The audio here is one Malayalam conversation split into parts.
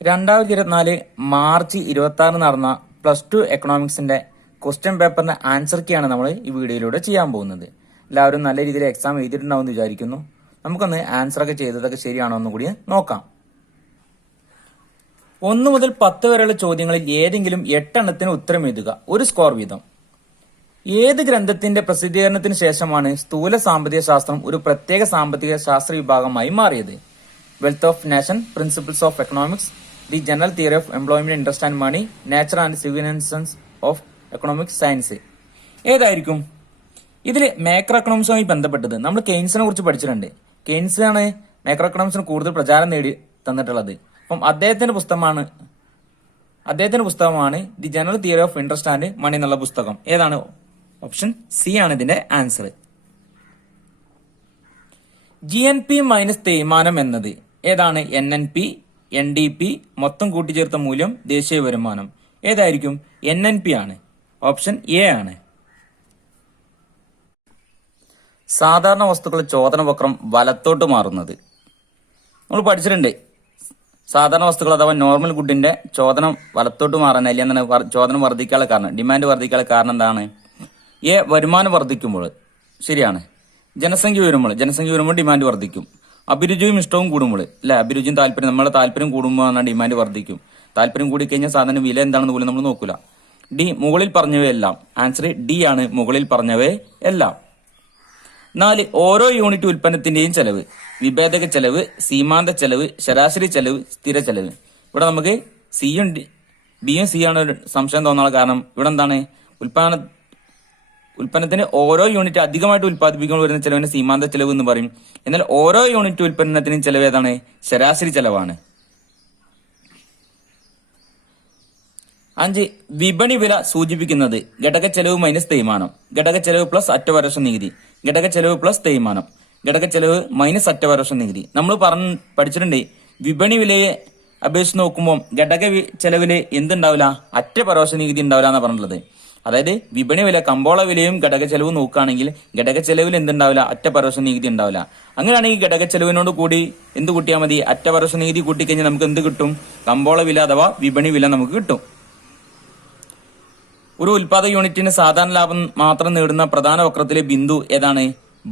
2024 മാർച്ച് 26 നടന്ന +2 എക്കണോമിക്സിന്റെ ക്വസ്റ്റ്യൻ പേപ്പറിന്റെ ആൻസർ കീയാണ് നമ്മൾ ഈ വീഡിയോയിലൂടെ ചെയ്യാൻ പോകുന്നത്. എല്ലാവരും നല്ല രീതിയിൽ എക്സാം എഴുതിയിട്ടുണ്ടാവും വിചാരിക്കുന്നു. നമുക്കൊന്ന് ആൻസർ ഒക്കെ ചെയ്തതൊക്കെ ശരിയാണോ എന്ന് കൂടി നോക്കാം. 1 മുതൽ 10 വരെയുള്ള ചോദ്യങ്ങളിൽ ഏതെങ്കിലും 8 എണ്ണത്തിന് ഉത്തരം എഴുതുക. ഒരു സ്കോർ വീതം. ഏത് ഗ്രന്ഥത്തിന്റെ പ്രസിദ്ധീകരണത്തിന് ശേഷമാണ് സ്ഥൂല സാമ്പത്തിക ശാസ്ത്രം ഒരു പ്രത്യേക സാമ്പത്തിക ശാസ്ത്ര വിഭാഗമായി മാറിയത്? Wealth of nation, principles of economics, the general theory of employment, interest and money, nature and significance of economic science. ഏതായിരിക്കും ഇതിൽ മാക്രോ എക്കണോമിക്സുമായി ബന്ധപ്പെട്ടത്? നമ്മൾ കെയ്ൻസിനെ കുറിച്ച് പഠിച്ചിട്ടുണ്ട്. കെയ്ൻസ് ആണ് മാക്രോ എക്കണോമിക്സിന് കൂടുതൽ പ്രചാരം നേടി തന്നിട്ടുള്ളത്. അപ്പം അദ്ദേഹത്തിന്റെ പുസ്തകമാണ് the general theory of interest and money എന്നുള്ള പുസ്തകം. ഏതാണ്? ഓപ്ഷൻ സി ആണ് ഇതിന്റെ ആൻസർ. GNP മൈനസ് തേയ്മാനം എന്നത് ഏതാണ്? NNP, NDP, മൊത്തം കൂട്ടിച്ചേർത്ത മൂല്യം, ദേശീയ വരുമാനം. ഏതായിരിക്കും? NNP ആണ്. ഓപ്ഷൻ എ ആണ്. സാധാരണ വസ്തുക്കളുടെ ചോദനവക്രം വലത്തോട്ട് മാറുന്നത് നമ്മൾ പഠിച്ചിട്ടുണ്ട്. സാധാരണ വസ്തുക്കൾ അഥവാ നോർമൽ ഗുഡിന്റെ ചോദനം വലത്തോട്ട് മാറാനല്ല എന്നാണ് ചോദനം വർദ്ധിക്കാനുള്ള കാരണം, ഡിമാൻഡ് വർദ്ധിക്കാനുള്ള കാരണം എന്താണ്? എ, വരുമാനം വർദ്ധിക്കുമ്പോൾ. ശരിയാണ്. ജനസംഖ്യ വരുമ്പോൾ ഡിമാൻഡ് വർദ്ധിക്കും. അഭിരുചിയും ഇഷ്ടവും കൂടുമ്പോൾ, അല്ലെ, അഭിരുചിയും താല്പര്യം, നമ്മളെ താല്പര്യം കൂടുമ്പോൾ ഡിമാൻഡ് വർദ്ധിക്കും. താല്പര്യം കൂടിക്കഴിഞ്ഞാൽ സാധനം വില എന്താണെന്ന് പോലും നമ്മൾ നോക്കൂല. ഡി, മുകളിൽ പറഞ്ഞവയെല്ലാം. ആൻസർ ഡി ആണ്, മുകളിൽ പറഞ്ഞവയെല്ലാം. 4, ഓരോ യൂണിറ്റ് ഉൽപ്പന്നത്തിന്റെയും ചെലവ്. വിഭേദക ചെലവ്, സീമാന്ത ചെലവ്, ശരാശരി ചെലവ്, സ്ഥിര ചെലവ്. ഇവിടെ നമുക്ക് സിയും ബിയും സി ആണ് ഒരു സംശയം തോന്നാനുള്ള കാരണം ഇവിടെ എന്താണ്? ഉൽപ്പന്നത്തിന് ഓരോ യൂണിറ്റ് അധികമായിട്ട് ഉൽപ്പാദിപ്പിക്കുമ്പോൾ വരുന്ന ചെലവിന് സീമാന്ത ചെലവ് എന്ന് പറയും. എന്നാൽ ഓരോ യൂണിറ്റ് ഉൽപ്പന്നത്തിനും ചെലവ് ഏതാണ്? ശരാശരി ചെലവാണ്. 5, വിപണി വില സൂചിപ്പിക്കുന്നത് ഘടക ചെലവ് മൈനസ് തേയ്മാനം, ഘടക ചെലവ് പ്ലസ് അറ്റവരോഷ നികുതി, ഘടക ചെലവ് പ്ലസ് തേയ്മാനം, ഘടക ചെലവ് മൈനസ് അറ്റവരോഷ നികുതി. നമ്മൾ പഠിച്ചിട്ടുണ്ട്, വിപണി വിലയെ അപേക്ഷിച്ച് നോക്കുമ്പോൾ ഘടക ചെലവില് എന്തുണ്ടാവില്ല? അറ്റപരോക്ഷ നികുതി ഉണ്ടാവില്ല എന്നാണ് പറഞ്ഞിട്ടുള്ളത്. അതായത് വിപണി വില, കമ്പോള വിലയും ഘടക ചെലവും നോക്കുകയാണെങ്കിൽ ഘടക ചെലവിൽ എന്തുണ്ടാവില്ല? അറ്റപരോക്ഷ നികുതി ഉണ്ടാവില്ല. അങ്ങനെയാണെങ്കിൽ ഘടക ചെലവിനോട് കൂടി എന്ത് കൂട്ടിയാൽ മതി? അറ്റപരോക്ഷ നികുതി കൂട്ടിക്കഴിഞ്ഞാൽ നമുക്ക് എന്ത് കിട്ടും? കമ്പോള വില അഥവാ വിപണി വില നമുക്ക് കിട്ടും. ഒരു ഉൽപാദക യൂണിറ്റിന് സാധാരണ ലാഭം മാത്രം നേടുന്ന പ്രധാന വക്രത്തിലെ ബിന്ദു ഏതാണ്?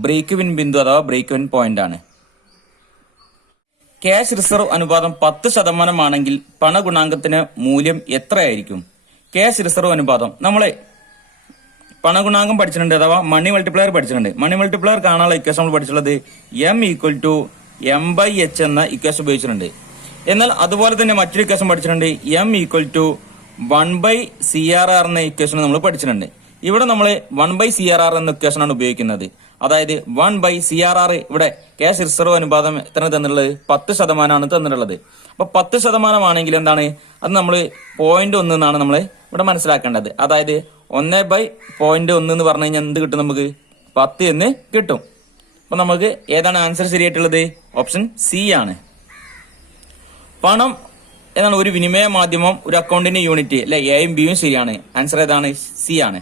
ബ്രേക്ക് വിൻ ബിന്ദു അഥവാ ബ്രേക്ക് വിൻ പോയിന്റ് ആണ്. ക്യാഷ് റിസർവ് അനുപാതം 10% ആണെങ്കിൽ പണഗുണാങ്കത്തിന് മൂല്യം എത്രയായിരിക്കും? ക്യാഷ് റിസർവ് അനുപാതം നമ്മളെ പണഗുണാങ്കം പഠിച്ചിട്ടുണ്ട്, അഥവാ മണി മൾട്ടിപ്ലയർ പഠിച്ചിട്ടുണ്ട്. മണി മൾട്ടിപ്ലയർ കാണാനുള്ള ഇക്വേഷൻ നമ്മൾ പഠിച്ചിട്ടുള്ളത് M=M/H എന്ന ഇക്വേഷൻ ഉപയോഗിച്ചിട്ടുണ്ട്. എന്നാൽ അതുപോലെ തന്നെ മറ്റൊരു ഇക്വേഷൻ പഠിച്ചിട്ടുണ്ട്, M=1/CRR എന്ന ഇക്വേഷൻ നമ്മൾ പഠിച്ചിട്ടുണ്ട്. ഇവിടെ നമ്മൾ 1/CRR എന്ന ഇക്വേഷൻ ആണ് ഉപയോഗിക്കുന്നത്. അതായത് 1/CRR ഇവിടെ ക്യാഷ് റിസർവ് അനുപാതം എത്ര തന്നിട്ടുള്ളത്? 10% തന്നിട്ടുള്ളത്. അപ്പൊ 10% ആണെങ്കിൽ എന്താണ് അത്? നമ്മൾ 0.1 എന്നാണ് നമ്മൾ ഇവിടെ മനസ്സിലാക്കേണ്ടത്. അതായത് 1/0.1 എന്ന് പറഞ്ഞു കഴിഞ്ഞാൽ എന്ത് കിട്ടും? നമുക്ക് 10 എന്ന് കിട്ടും. അപ്പൊ നമുക്ക് ഏതാണ് ആൻസർ ശരിയായിട്ടുള്ളത്? ഓപ്ഷൻ സി ആണ്. പണം ഏതാണ്? ഒരു വിനിമയ മാധ്യമം, ഒരു അക്കൗണ്ടിന്റെ യൂണിറ്റ്, അല്ലെ, എയും ബിയും ശരിയാണ്. ആൻസർ ഏതാണ്? സി ആണ്.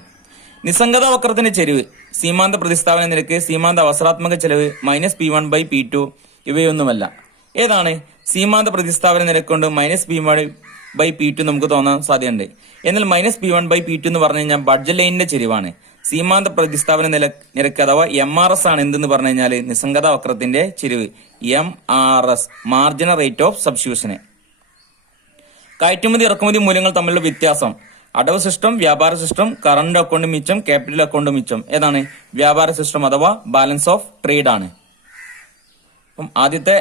നിസ്സംഗത വക്രത്തിന്റെ ചെരിവ്, സീമാന്ത പ്രതിസ്ഥാപന നിരക്ക്, സീമാന്ത അവസരാത്മക ചെലവ്, -P1/P2 ഇവയൊന്നുമല്ല. ഏതാണ്? സീമാന്ത പ്രതിസ്ഥാപന നിരക്ക് കൊണ്ട് -P1/P2 നമുക്ക് തോന്നാൻ സാധ്യതയുണ്ട്. എന്നാൽ -P1/P2 എന്ന് പറഞ്ഞു കഴിഞ്ഞാൽ ബഡ്ജറ്റ് ലൈനിന്റെ ചെരിവാണ്. സീമാന്ത പ്രതിസ്ഥാപന നിരക്ക് അഥവാ MRS ആണ്. എന്തെന്ന് പറഞ്ഞു കഴിഞ്ഞാൽ നിസ്സംഗത വക്രത്തിന്റെ ചെരിവ്, MRS, മാർജിനൽ റേറ്റ് ഓഫ് സബ്സ്റ്റിറ്റ്യൂഷന്. കയറ്റുമതി ഇറക്കുമതി മൂല്യങ്ങൾ തമ്മിലുള്ള വ്യത്യാസം, അടവ് സിസ്റ്റം, വ്യാപാര സിസ്റ്റം, കറണ്ട് അക്കൗണ്ട് മിച്ചം, ക്യാപിറ്റൽ അക്കൗണ്ട് മിച്ചം. ഏതാണ്? വ്യാപാര സിസ്റ്റം അഥവാ ബാലൻസ് ഓഫ് ട്രേഡ് ആണ്. അപ്പം ആദ്യത്തെ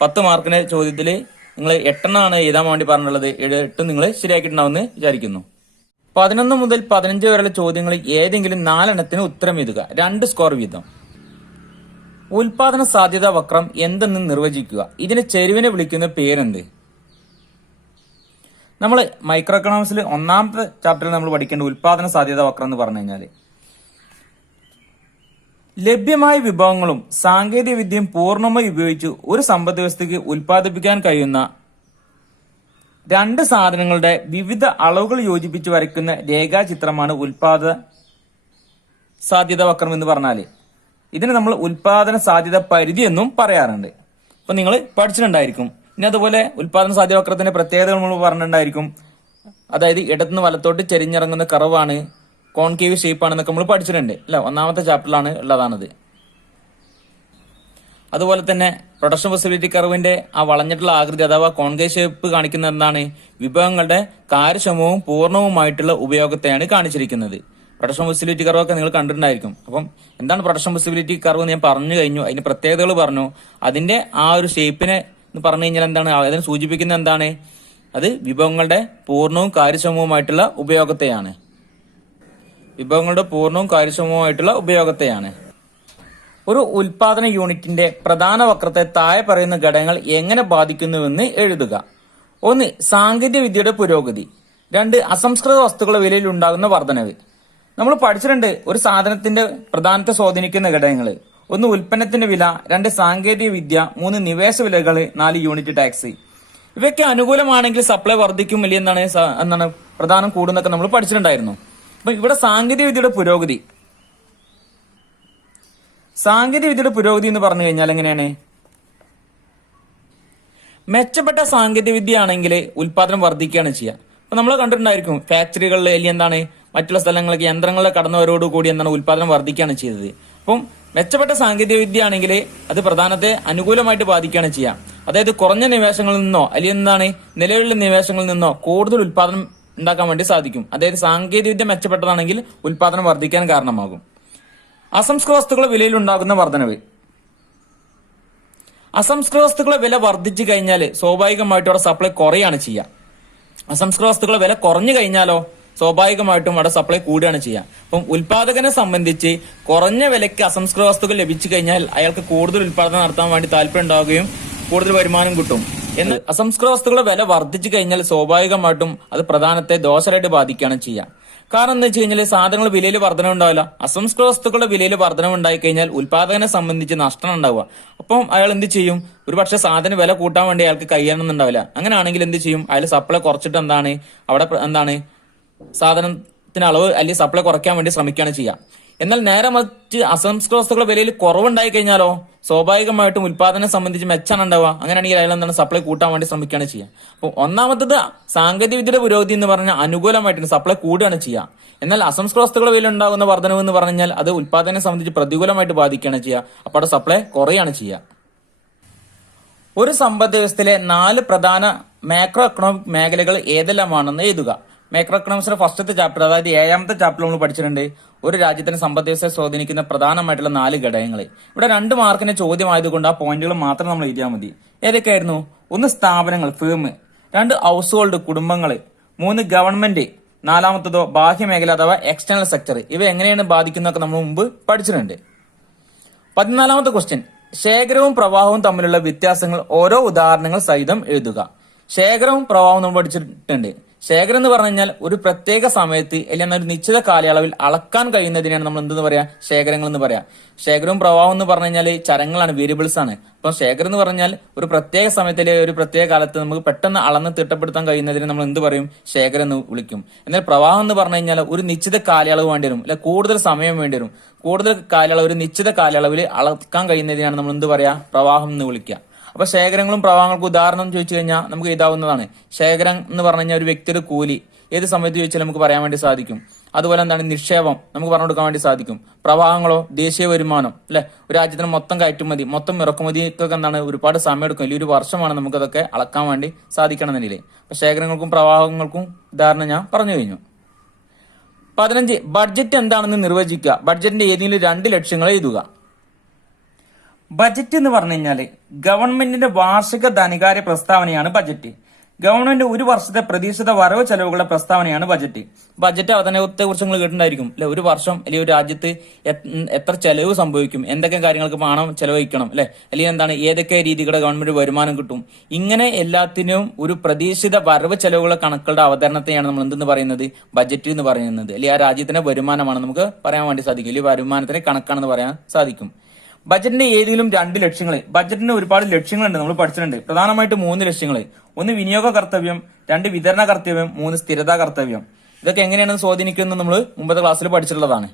10 മാർക്കിന്റെ ചോദ്യത്തിൽ നിങ്ങൾ 8 എണ്ണമാണ് എഴുതാൻ വേണ്ടി പറഞ്ഞിട്ടുള്ളത്. 8 നിങ്ങൾ ശരിയാക്കിയിട്ടുണ്ടാവുമെന്ന് വിചാരിക്കുന്നു. 11 മുതൽ 15 വരെയുള്ള ചോദ്യങ്ങളിൽ ഏതെങ്കിലും 4 എണ്ണത്തിന് ഉത്തരം എഴുതുക. 2 സ്കോർ വീതം. ഉൽപാദന സാധ്യതാ വക്രം എന്തെന്ന് നിർവചിക്കുക. ഇതിന് ചെരുവിനെ വിളിക്കുന്ന പേരെന്ത്? നമ്മൾ മൈക്രോ എക്കണോമിക്സിൽ 1ാമത്തെ ചാപ്റ്ററിൽ നമ്മൾ പഠിക്കേണ്ട ഉൽപാദന സാധ്യതാ വക്രം എന്ന് പറഞ്ഞു കഴിഞ്ഞാൽ ലഭ്യമായ വിഭവങ്ങളും സാങ്കേതിക വിദ്യയും പൂർണ്ണമായി ഉപയോഗിച്ച് ഒരു സമ്പദ് വ്യവസ്ഥയ്ക്ക് ഉൽപ്പാദിപ്പിക്കാൻ കഴിയുന്ന 2 സാധനങ്ങളുടെ വിവിധ അളവുകൾ യോജിപ്പിച്ച് വരയ്ക്കുന്ന രേഖാചിത്രമാണ് ഉൽപാദന സാധ്യതാ വക്രം എന്ന് പറഞ്ഞാല്. ഇതിന് നമ്മൾ ഉൽപാദന സാധ്യത പരിധി എന്നും പറയാറുണ്ട്. അപ്പൊ നിങ്ങൾ പഠിച്ചിട്ടുണ്ടായിരിക്കും ഇനി അതുപോലെ ഉൽപാദന സാധ്യത വക്രത്തിന്റെ പ്രത്യേകതകൾ നമ്മൾ പറഞ്ഞിട്ടുണ്ടായിരിക്കും. അതായത് ഇടത്തുനിന്ന് വലത്തോട്ട് ചെരിഞ്ഞിറങ്ങുന്ന കർവാണ്, കോൺകേവ് ഷേപ്പ് ആണെന്നൊക്കെ നമ്മൾ പഠിച്ചിട്ടുണ്ട് അല്ലെ, ഒന്നാമത്തെ ചാപ്റ്ററിലാണ് ഉള്ളതാണത്. അതുപോലെ തന്നെ പ്രൊഡക്ഷൻ പോസിബിലിറ്റി കർവിന്റെ ആ വളഞ്ഞിട്ടുള്ള ആകൃതി അഥവാ കോൺകേവ് ഷേപ്പ് കാണിക്കുന്ന എന്താണ്, വിഭവങ്ങളുടെ കാര്യക്ഷമവും പൂർണ്ണവുമായിട്ടുള്ള ഉപയോഗത്തെയാണ് കാണിച്ചിരിക്കുന്നത്. പ്രൊഡക്ഷൻ പോസിബിലിറ്റി കർവൊക്കെ നിങ്ങൾ കണ്ടിട്ടുണ്ടായിരിക്കും. അപ്പം എന്താണ് പ്രൊഡക്ഷൻ പോസിബിലിറ്റി കർവ് ഞാൻ പറഞ്ഞു കഴിഞ്ഞു, അതിന്റെ പ്രത്യേകതകൾ പറഞ്ഞു. അതിന്റെ ആ ഒരു ഷേപ്പിനെ പറഞ്ഞു കഴിഞ്ഞാൽ എന്താണ്, അതിനെ സൂചിപ്പിക്കുന്ന എന്താണ്, അത് വിഭവങ്ങളുടെ പൂർണ്ണവും കാര്യക്ഷമവുമായിട്ടുള്ള ഉപയോഗത്തെയാണ്. വിഭവങ്ങളുടെ പൂർണ്ണവും കാര്യക്ഷമവുമായിട്ടുള്ള ഉപയോഗത്തെയാണ്. ഒരു ഉൽപാദന യൂണിറ്റിന്റെ പ്രധാന വക്രത്തെ താഴെ പറയുന്ന ഘടകങ്ങൾ എങ്ങനെ ബാധിക്കുന്നുവെന്ന് എഴുതുക. 1. സാങ്കേതിക വിദ്യയുടെ പുരോഗതി. 2. അസംസ്കൃത വസ്തുക്കളുടെ വിലയിൽ ഉണ്ടാകുന്ന വർധനവ്. നമ്മൾ പഠിച്ചിട്ടുണ്ട് ഒരു സാധനത്തിന്റെ പ്രധാനത്തെ സ്വാധീനിക്കുന്ന ഘടകങ്ങൾ. 1. ഉൽപ്പന്നത്തിന്റെ വില. 2. സാങ്കേതിക വിദ്യ. 3. നിവേശ വിലകൾ. 4. Unit tax. ഇവയ്ക്ക് അനുകൂലമാണെങ്കിൽ സപ്ലൈ വർദ്ധിക്കും, വലിയ എന്താണ് പ്രധാനം കൂടുന്നൊക്കെ നമ്മൾ പഠിച്ചിട്ടുണ്ടായിരുന്നു. അപ്പൊ ഇവിടെ സാങ്കേതിക വിദ്യയുടെ പുരോഗതി. സാങ്കേതിക വിദ്യയുടെ പുരോഗതി എന്ന് പറഞ്ഞു കഴിഞ്ഞാൽ എങ്ങനെയാണ്, മെച്ചപ്പെട്ട സാങ്കേതിക വിദ്യ ആണെങ്കിൽ ഉൽപാദനം വർദ്ധിക്കുകയാണ് ചെയ്യുക. അപ്പൊ നമ്മൾ കണ്ടിട്ടുണ്ടായിരിക്കും ഫാക്ടറികളിൽ അല്ലെങ്കിൽ എന്താണ് മറ്റുള്ള സ്ഥലങ്ങളിലേക്ക് യന്ത്രങ്ങളുടെ കടന്നുവരോടുകൂടി എന്താണ് ഉൽപാദനം വർദ്ധിക്കുകയാണ് ചെയ്തത്. അപ്പം മെച്ചപ്പെട്ട സാങ്കേതിക വിദ്യ ആണെങ്കിൽ അത് പ്രധാനത്തെ അനുകൂലമായിട്ട് ബാധിക്കുകയാണ് ചെയ്യുക. അതായത് കുറഞ്ഞ നിവേശങ്ങളിൽ നിന്നോ അല്ലെങ്കിൽ എന്താണ് നിലവിലുള്ള നിവേശങ്ങളിൽ നിന്നോ കൂടുതൽ ഉൽപാദനം ഉണ്ടാക്കാൻ വേണ്ടി സാധിക്കും. അതായത് സാങ്കേതിക വിദ്യ മെച്ചപ്പെട്ടതാണെങ്കിൽ ഉൽപാദനം വർദ്ധിക്കാൻ കാരണമാകും. അസംസ്കൃത വസ്തുക്കളുടെ വിലയിൽ ഉണ്ടാകുന്ന വർധനവ്. അസംസ്കൃത വസ്തുക്കളുടെ വില വർദ്ധിച്ചു കഴിഞ്ഞാൽ സ്വാഭാവികമായിട്ടും അവിടെ സപ്ലൈ കുറയാണ് ചെയ്യുക. അസംസ്കൃത വസ്തുക്കളുടെ വില കുറഞ്ഞു കഴിഞ്ഞാലോ സ്വാഭാവികമായിട്ടും അവിടെ സപ്ലൈ കൂടുകയാണ് ചെയ്യുക. അപ്പം ഉൽപാദകനെ സംബന്ധിച്ച് കുറഞ്ഞ വിലയ്ക്ക് അസംസ്കൃത വസ്തുക്കൾ ലഭിച്ചു കഴിഞ്ഞാൽ അയാൾക്ക് കൂടുതൽ ഉൽപാദനം നടത്താൻ വേണ്ടി താല്പര്യം ഉണ്ടാവുകയും കൂടുതൽ വരുമാനം കിട്ടും. എന്നാൽ അസംസ്കൃത വസ്തുക്കളുടെ വില വർദ്ധിച്ചു കഴിഞ്ഞാൽ സ്വാഭാവികമായിട്ടും അത് പ്രധാനത്തെ ദോഷമായിട്ട് ബാധിക്കുകയാണ് ചെയ്യുക. കാരണം എന്താ വെച്ച് കഴിഞ്ഞാൽ സാധനങ്ങൾ വിലയിൽ വർധനം ഉണ്ടാവില്ല. അസംസ്കൃത വസ്തുക്കളുടെ വിലയിൽ വർധനം ഉണ്ടായി കഴിഞ്ഞാൽ ഉൽപാദകനെ സംബന്ധിച്ച് നഷ്ടം ഉണ്ടാവുക. അപ്പം അയാൾ എന്ത് ചെയ്യും, ഒരു പക്ഷെ സാധന വില കൂട്ടാൻ വേണ്ടി അയാൾക്ക് കഴിയണമെന്നുണ്ടാവില്ല. അങ്ങനെയാണെങ്കിൽ എന്ത് ചെയ്യും, അയാൾ സപ്ലൈ കുറച്ചിട്ട് എന്താണ് അവിടെ എന്താണ് സാധനത്തിന് അളവ് അല്ലെങ്കിൽ സപ്ലൈ കുറയ്ക്കാൻ വേണ്ടി ശ്രമിക്കുകയാണ് ചെയ്യുക. എന്നാൽ നേരെ മറിച്ച് അസംസ്കൃത വസ്തുക്കളുടെ വിലയിൽ കുറവുണ്ടായി കഴിഞ്ഞാലോ സ്വാഭാവികമായിട്ടും ഉൽപാദനം സംബന്ധിച്ച് മെച്ചാണ് ഉണ്ടാവുക. അങ്ങനെയാണെങ്കിൽ അയാൾ എന്താണ് സപ്ലൈ കൂട്ടാൻ വേണ്ടി ശ്രമിക്കുകയാണ് ചെയ്യുക. അപ്പോൾ ഒന്നാമത്തത് സാങ്കേതിക വിദ്യയുടെ പുരോഗതി എന്ന് പറഞ്ഞാൽ അനുകൂലമായിട്ട് സപ്ലൈ കൂടുകയാണ് ചെയ്യുക. എന്നാൽ അസംസ്കൃത വസ്തുക്കളുടെ വില ഉണ്ടാകുന്ന വർധനവ് എന്ന് പറഞ്ഞാൽ അത് ഉൽപാദനം സംബന്ധിച്ച് പ്രതികൂലമായിട്ട് ബാധിക്കുകയാണ് ചെയ്യുക. അപ്പോൾ അവിടെ സപ്ലൈ കുറയാണ് ചെയ്യുക. ഒരു സമ്പദ് വ്യവസ്ഥയിലെ 4 പ്രധാന മാക്രോ എക്കണോമിക് മേഖലകൾ ഏതെല്ലാമാണെന്ന് എഴുതുക. മാക്രോ എക്കണോമിക്സിന്റെ ഫസ്റ്റത്തെ ചാപ്റ്റർ, അതായത് 7ാമത്തെ ചാപ്റ്റർ നമ്മൾ പഠിച്ചിട്ടുണ്ട്. ഒരു രാജ്യത്തിന് സമ്പദ് വ്യവസ്ഥയെ സ്വാധീനിക്കുന്ന പ്രധാനമായിട്ടുള്ള 4 ഘടകങ്ങൾ. ഇവിടെ 2 മാർക്കിന്റെ ചോദ്യമായതുകൊണ്ട് ആ പോയിന്റുകൾ മാത്രം നമ്മൾ എഴുതിയാൽ മതി. ഏതൊക്കെയായിരുന്നു? 1 സ്ഥാപനങ്ങൾ, ഫേം. 2 ഹൗസ് ഹോൾഡ്, കുടുംബങ്ങൾ. 3 ഗവൺമെന്റ്. 4ാമത്തതോ ബാഹ്യമേഖല അഥവാ എക്സ്റ്റേണൽ സെക്ടർ. ഇവ എങ്ങനെയാണ് ബാധിക്കുന്നതൊക്കെ നമ്മൾ മുമ്പ് പഠിച്ചിട്ടുണ്ട്. 14ാമത്തെ ക്വസ്റ്റ്യൻ, ശേഖരവും പ്രവാഹവും തമ്മിലുള്ള വ്യത്യാസങ്ങൾ ഓരോ ഉദാഹരണങ്ങൾ സഹിതം എഴുതുക. ശേഖരവും പ്രവാഹവും നമ്മൾ പഠിച്ചിട്ടുണ്ട്. ശേഖരം എന്ന് പറഞ്ഞു കഴിഞ്ഞാൽ ഒരു പ്രത്യേക സമയത്ത് അല്ലെങ്കിൽ ഒരു നിശ്ചിത കാലയളവിൽ അളക്കാൻ കഴിയുന്നതിനാണ് നമ്മൾ എന്തെന്ന് പറയാ, ശേഖരങ്ങൾ എന്ന് പറയാം. ശേഖരവും പ്രവാഹവും എന്ന് പറഞ്ഞു കഴിഞ്ഞാൽ ചരങ്ങളാണ്, വേരിയബിൾസ് ആണ്. അപ്പൊ ശേഖരം എന്ന് പറഞ്ഞാൽ ഒരു പ്രത്യേക സമയത്തിലെ ഒരു പ്രത്യേക കാലത്ത് നമുക്ക് പെട്ടെന്ന് അളന്ന് തിട്ടപ്പെടുത്താൻ കഴിയുന്നതിന് നമ്മൾ എന്ത് പറയും, ശേഖരം എന്ന് വിളിക്കും. എന്നാൽ പ്രവാഹം എന്ന് പറഞ്ഞു കഴിഞ്ഞാൽ ഒരു നിശ്ചിത കാലയളവ് വേണ്ടി വരും, അല്ലെ കൂടുതൽ സമയം വേണ്ടി വരും. കൂടുതൽ കാലയളവ്, ഒരു നിശ്ചിത കാലയളവിൽ അളക്കാൻ കഴിയുന്നതിനാണ് നമ്മൾ എന്ത് പറയാ, പ്രവാഹം എന്ന് വിളിക്കുക. അപ്പൊ ശേഖരങ്ങളും പ്രവാഹങ്ങൾക്കും ഉദാഹരണം ചോദിച്ചു കഴിഞ്ഞാൽ നമുക്ക് എഴുതാവുന്നതാണ്. ശേഖരം എന്ന് പറഞ്ഞു കഴിഞ്ഞാൽ ഒരു വ്യക്തിയുടെ കൂലി ഏത് സമയത്ത് ചോദിച്ചാൽ നമുക്ക് പറയാൻ വേണ്ടി സാധിക്കും. അതുപോലെ എന്താണ് നിക്ഷേപം നമുക്ക് പറഞ്ഞു കൊടുക്കാൻ വേണ്ടി സാധിക്കും. പ്രവാഹങ്ങളോ ദേശീയ വരുമാനം, അല്ലെ ഒരു രാജ്യത്തിന് മൊത്തം കയറ്റുമതി മൊത്തം ഇറക്കുമതിക്കൊക്കെ എന്താണ് ഒരുപാട് സമയം എടുക്കും, അല്ലെങ്കിൽ ഒരു വർഷമാണ് നമുക്കതൊക്കെ അളക്കാൻ വേണ്ടി സാധിക്കണം എന്നില്ലേ. അപ്പൊ ശേഖരങ്ങൾക്കും പ്രവാഹങ്ങൾക്കും ഉദാഹരണം ഞാൻ പറഞ്ഞു കഴിഞ്ഞു. 15 ബഡ്ജറ്റ് എന്താണെന്ന് നിർവചിക്കുക. ബഡ്ജറ്റിന്റെ ഏതെങ്കിലും 2 ലക്ഷ്യങ്ങൾ എഴുതുക. ബജറ്റ് എന്ന് പറഞ്ഞു കഴിഞ്ഞാല് ഗവൺമെന്റിന്റെ വാർഷിക ധനകാര്യ പ്രസ്താവനയാണ് ബജറ്റ്. ഗവൺമെന്റ് ഒരു വർഷത്തെ പ്രതീക്ഷിത വരവ് ചെലവുകളുടെ പ്രസ്താവനയാണ് ബജറ്റ്. ബജറ്റ് അവതരണത്തെ കുറിച്ച് നിങ്ങൾ കേട്ടിട്ടുണ്ടായിരിക്കും അല്ലെ. ഒരു വർഷം അല്ലെങ്കിൽ ഒരു രാജ്യത്ത് എത്ര ചെലവ് സംഭവിക്കും, എന്തൊക്കെ കാര്യങ്ങൾക്ക് പണം ചെലവഴിക്കണം അല്ലെ, അല്ലെങ്കിൽ എന്താണ് ഏതൊക്കെ രീതികളുടെ ഗവൺമെന്റ് വരുമാനം കിട്ടും, ഇങ്ങനെ എല്ലാത്തിനും ഒരു പ്രതീക്ഷിത വരവ് ചെലവുകളുടെ കണക്കുകളുടെ അവതരണത്തെയാണ് നമ്മൾ എന്തെന്ന് പറയുന്നത്, ബജറ്റ് എന്ന് പറയുന്നത്. അല്ലെങ്കിൽ ആ രാജ്യത്തിന്റെ വരുമാനമാണ് നമുക്ക് പറയാൻ വേണ്ടി സാധിക്കും, അല്ലെങ്കിൽ വരുമാനത്തിന്റെ കണക്കാണെന്ന് പറയാൻ സാധിക്കും. ബജറ്റിന്റെ ഏതെങ്കിലും 2 ലക്ഷ്യങ്ങൾ. ബജറ്റിന് ഒരുപാട് ലക്ഷ്യങ്ങളുണ്ട്, നമ്മൾ പഠിച്ചിട്ടുണ്ട്. പ്രധാനമായിട്ട് 3 ലക്ഷ്യങ്ങൾ. 1 വിനിയോഗ കർത്തവ്യം, 2 വിതരണ കർത്തവ്യം, 3 സ്ഥിരതാ കർത്തവ്യം. ഇതൊക്കെ എങ്ങനെയാണ് സ്വാധീനിക്കുന്നത് നമ്മൾ മുമ്പത്തെ ക്ലാസ്സിൽ പഠിച്ചിട്ടുള്ളതാണ്.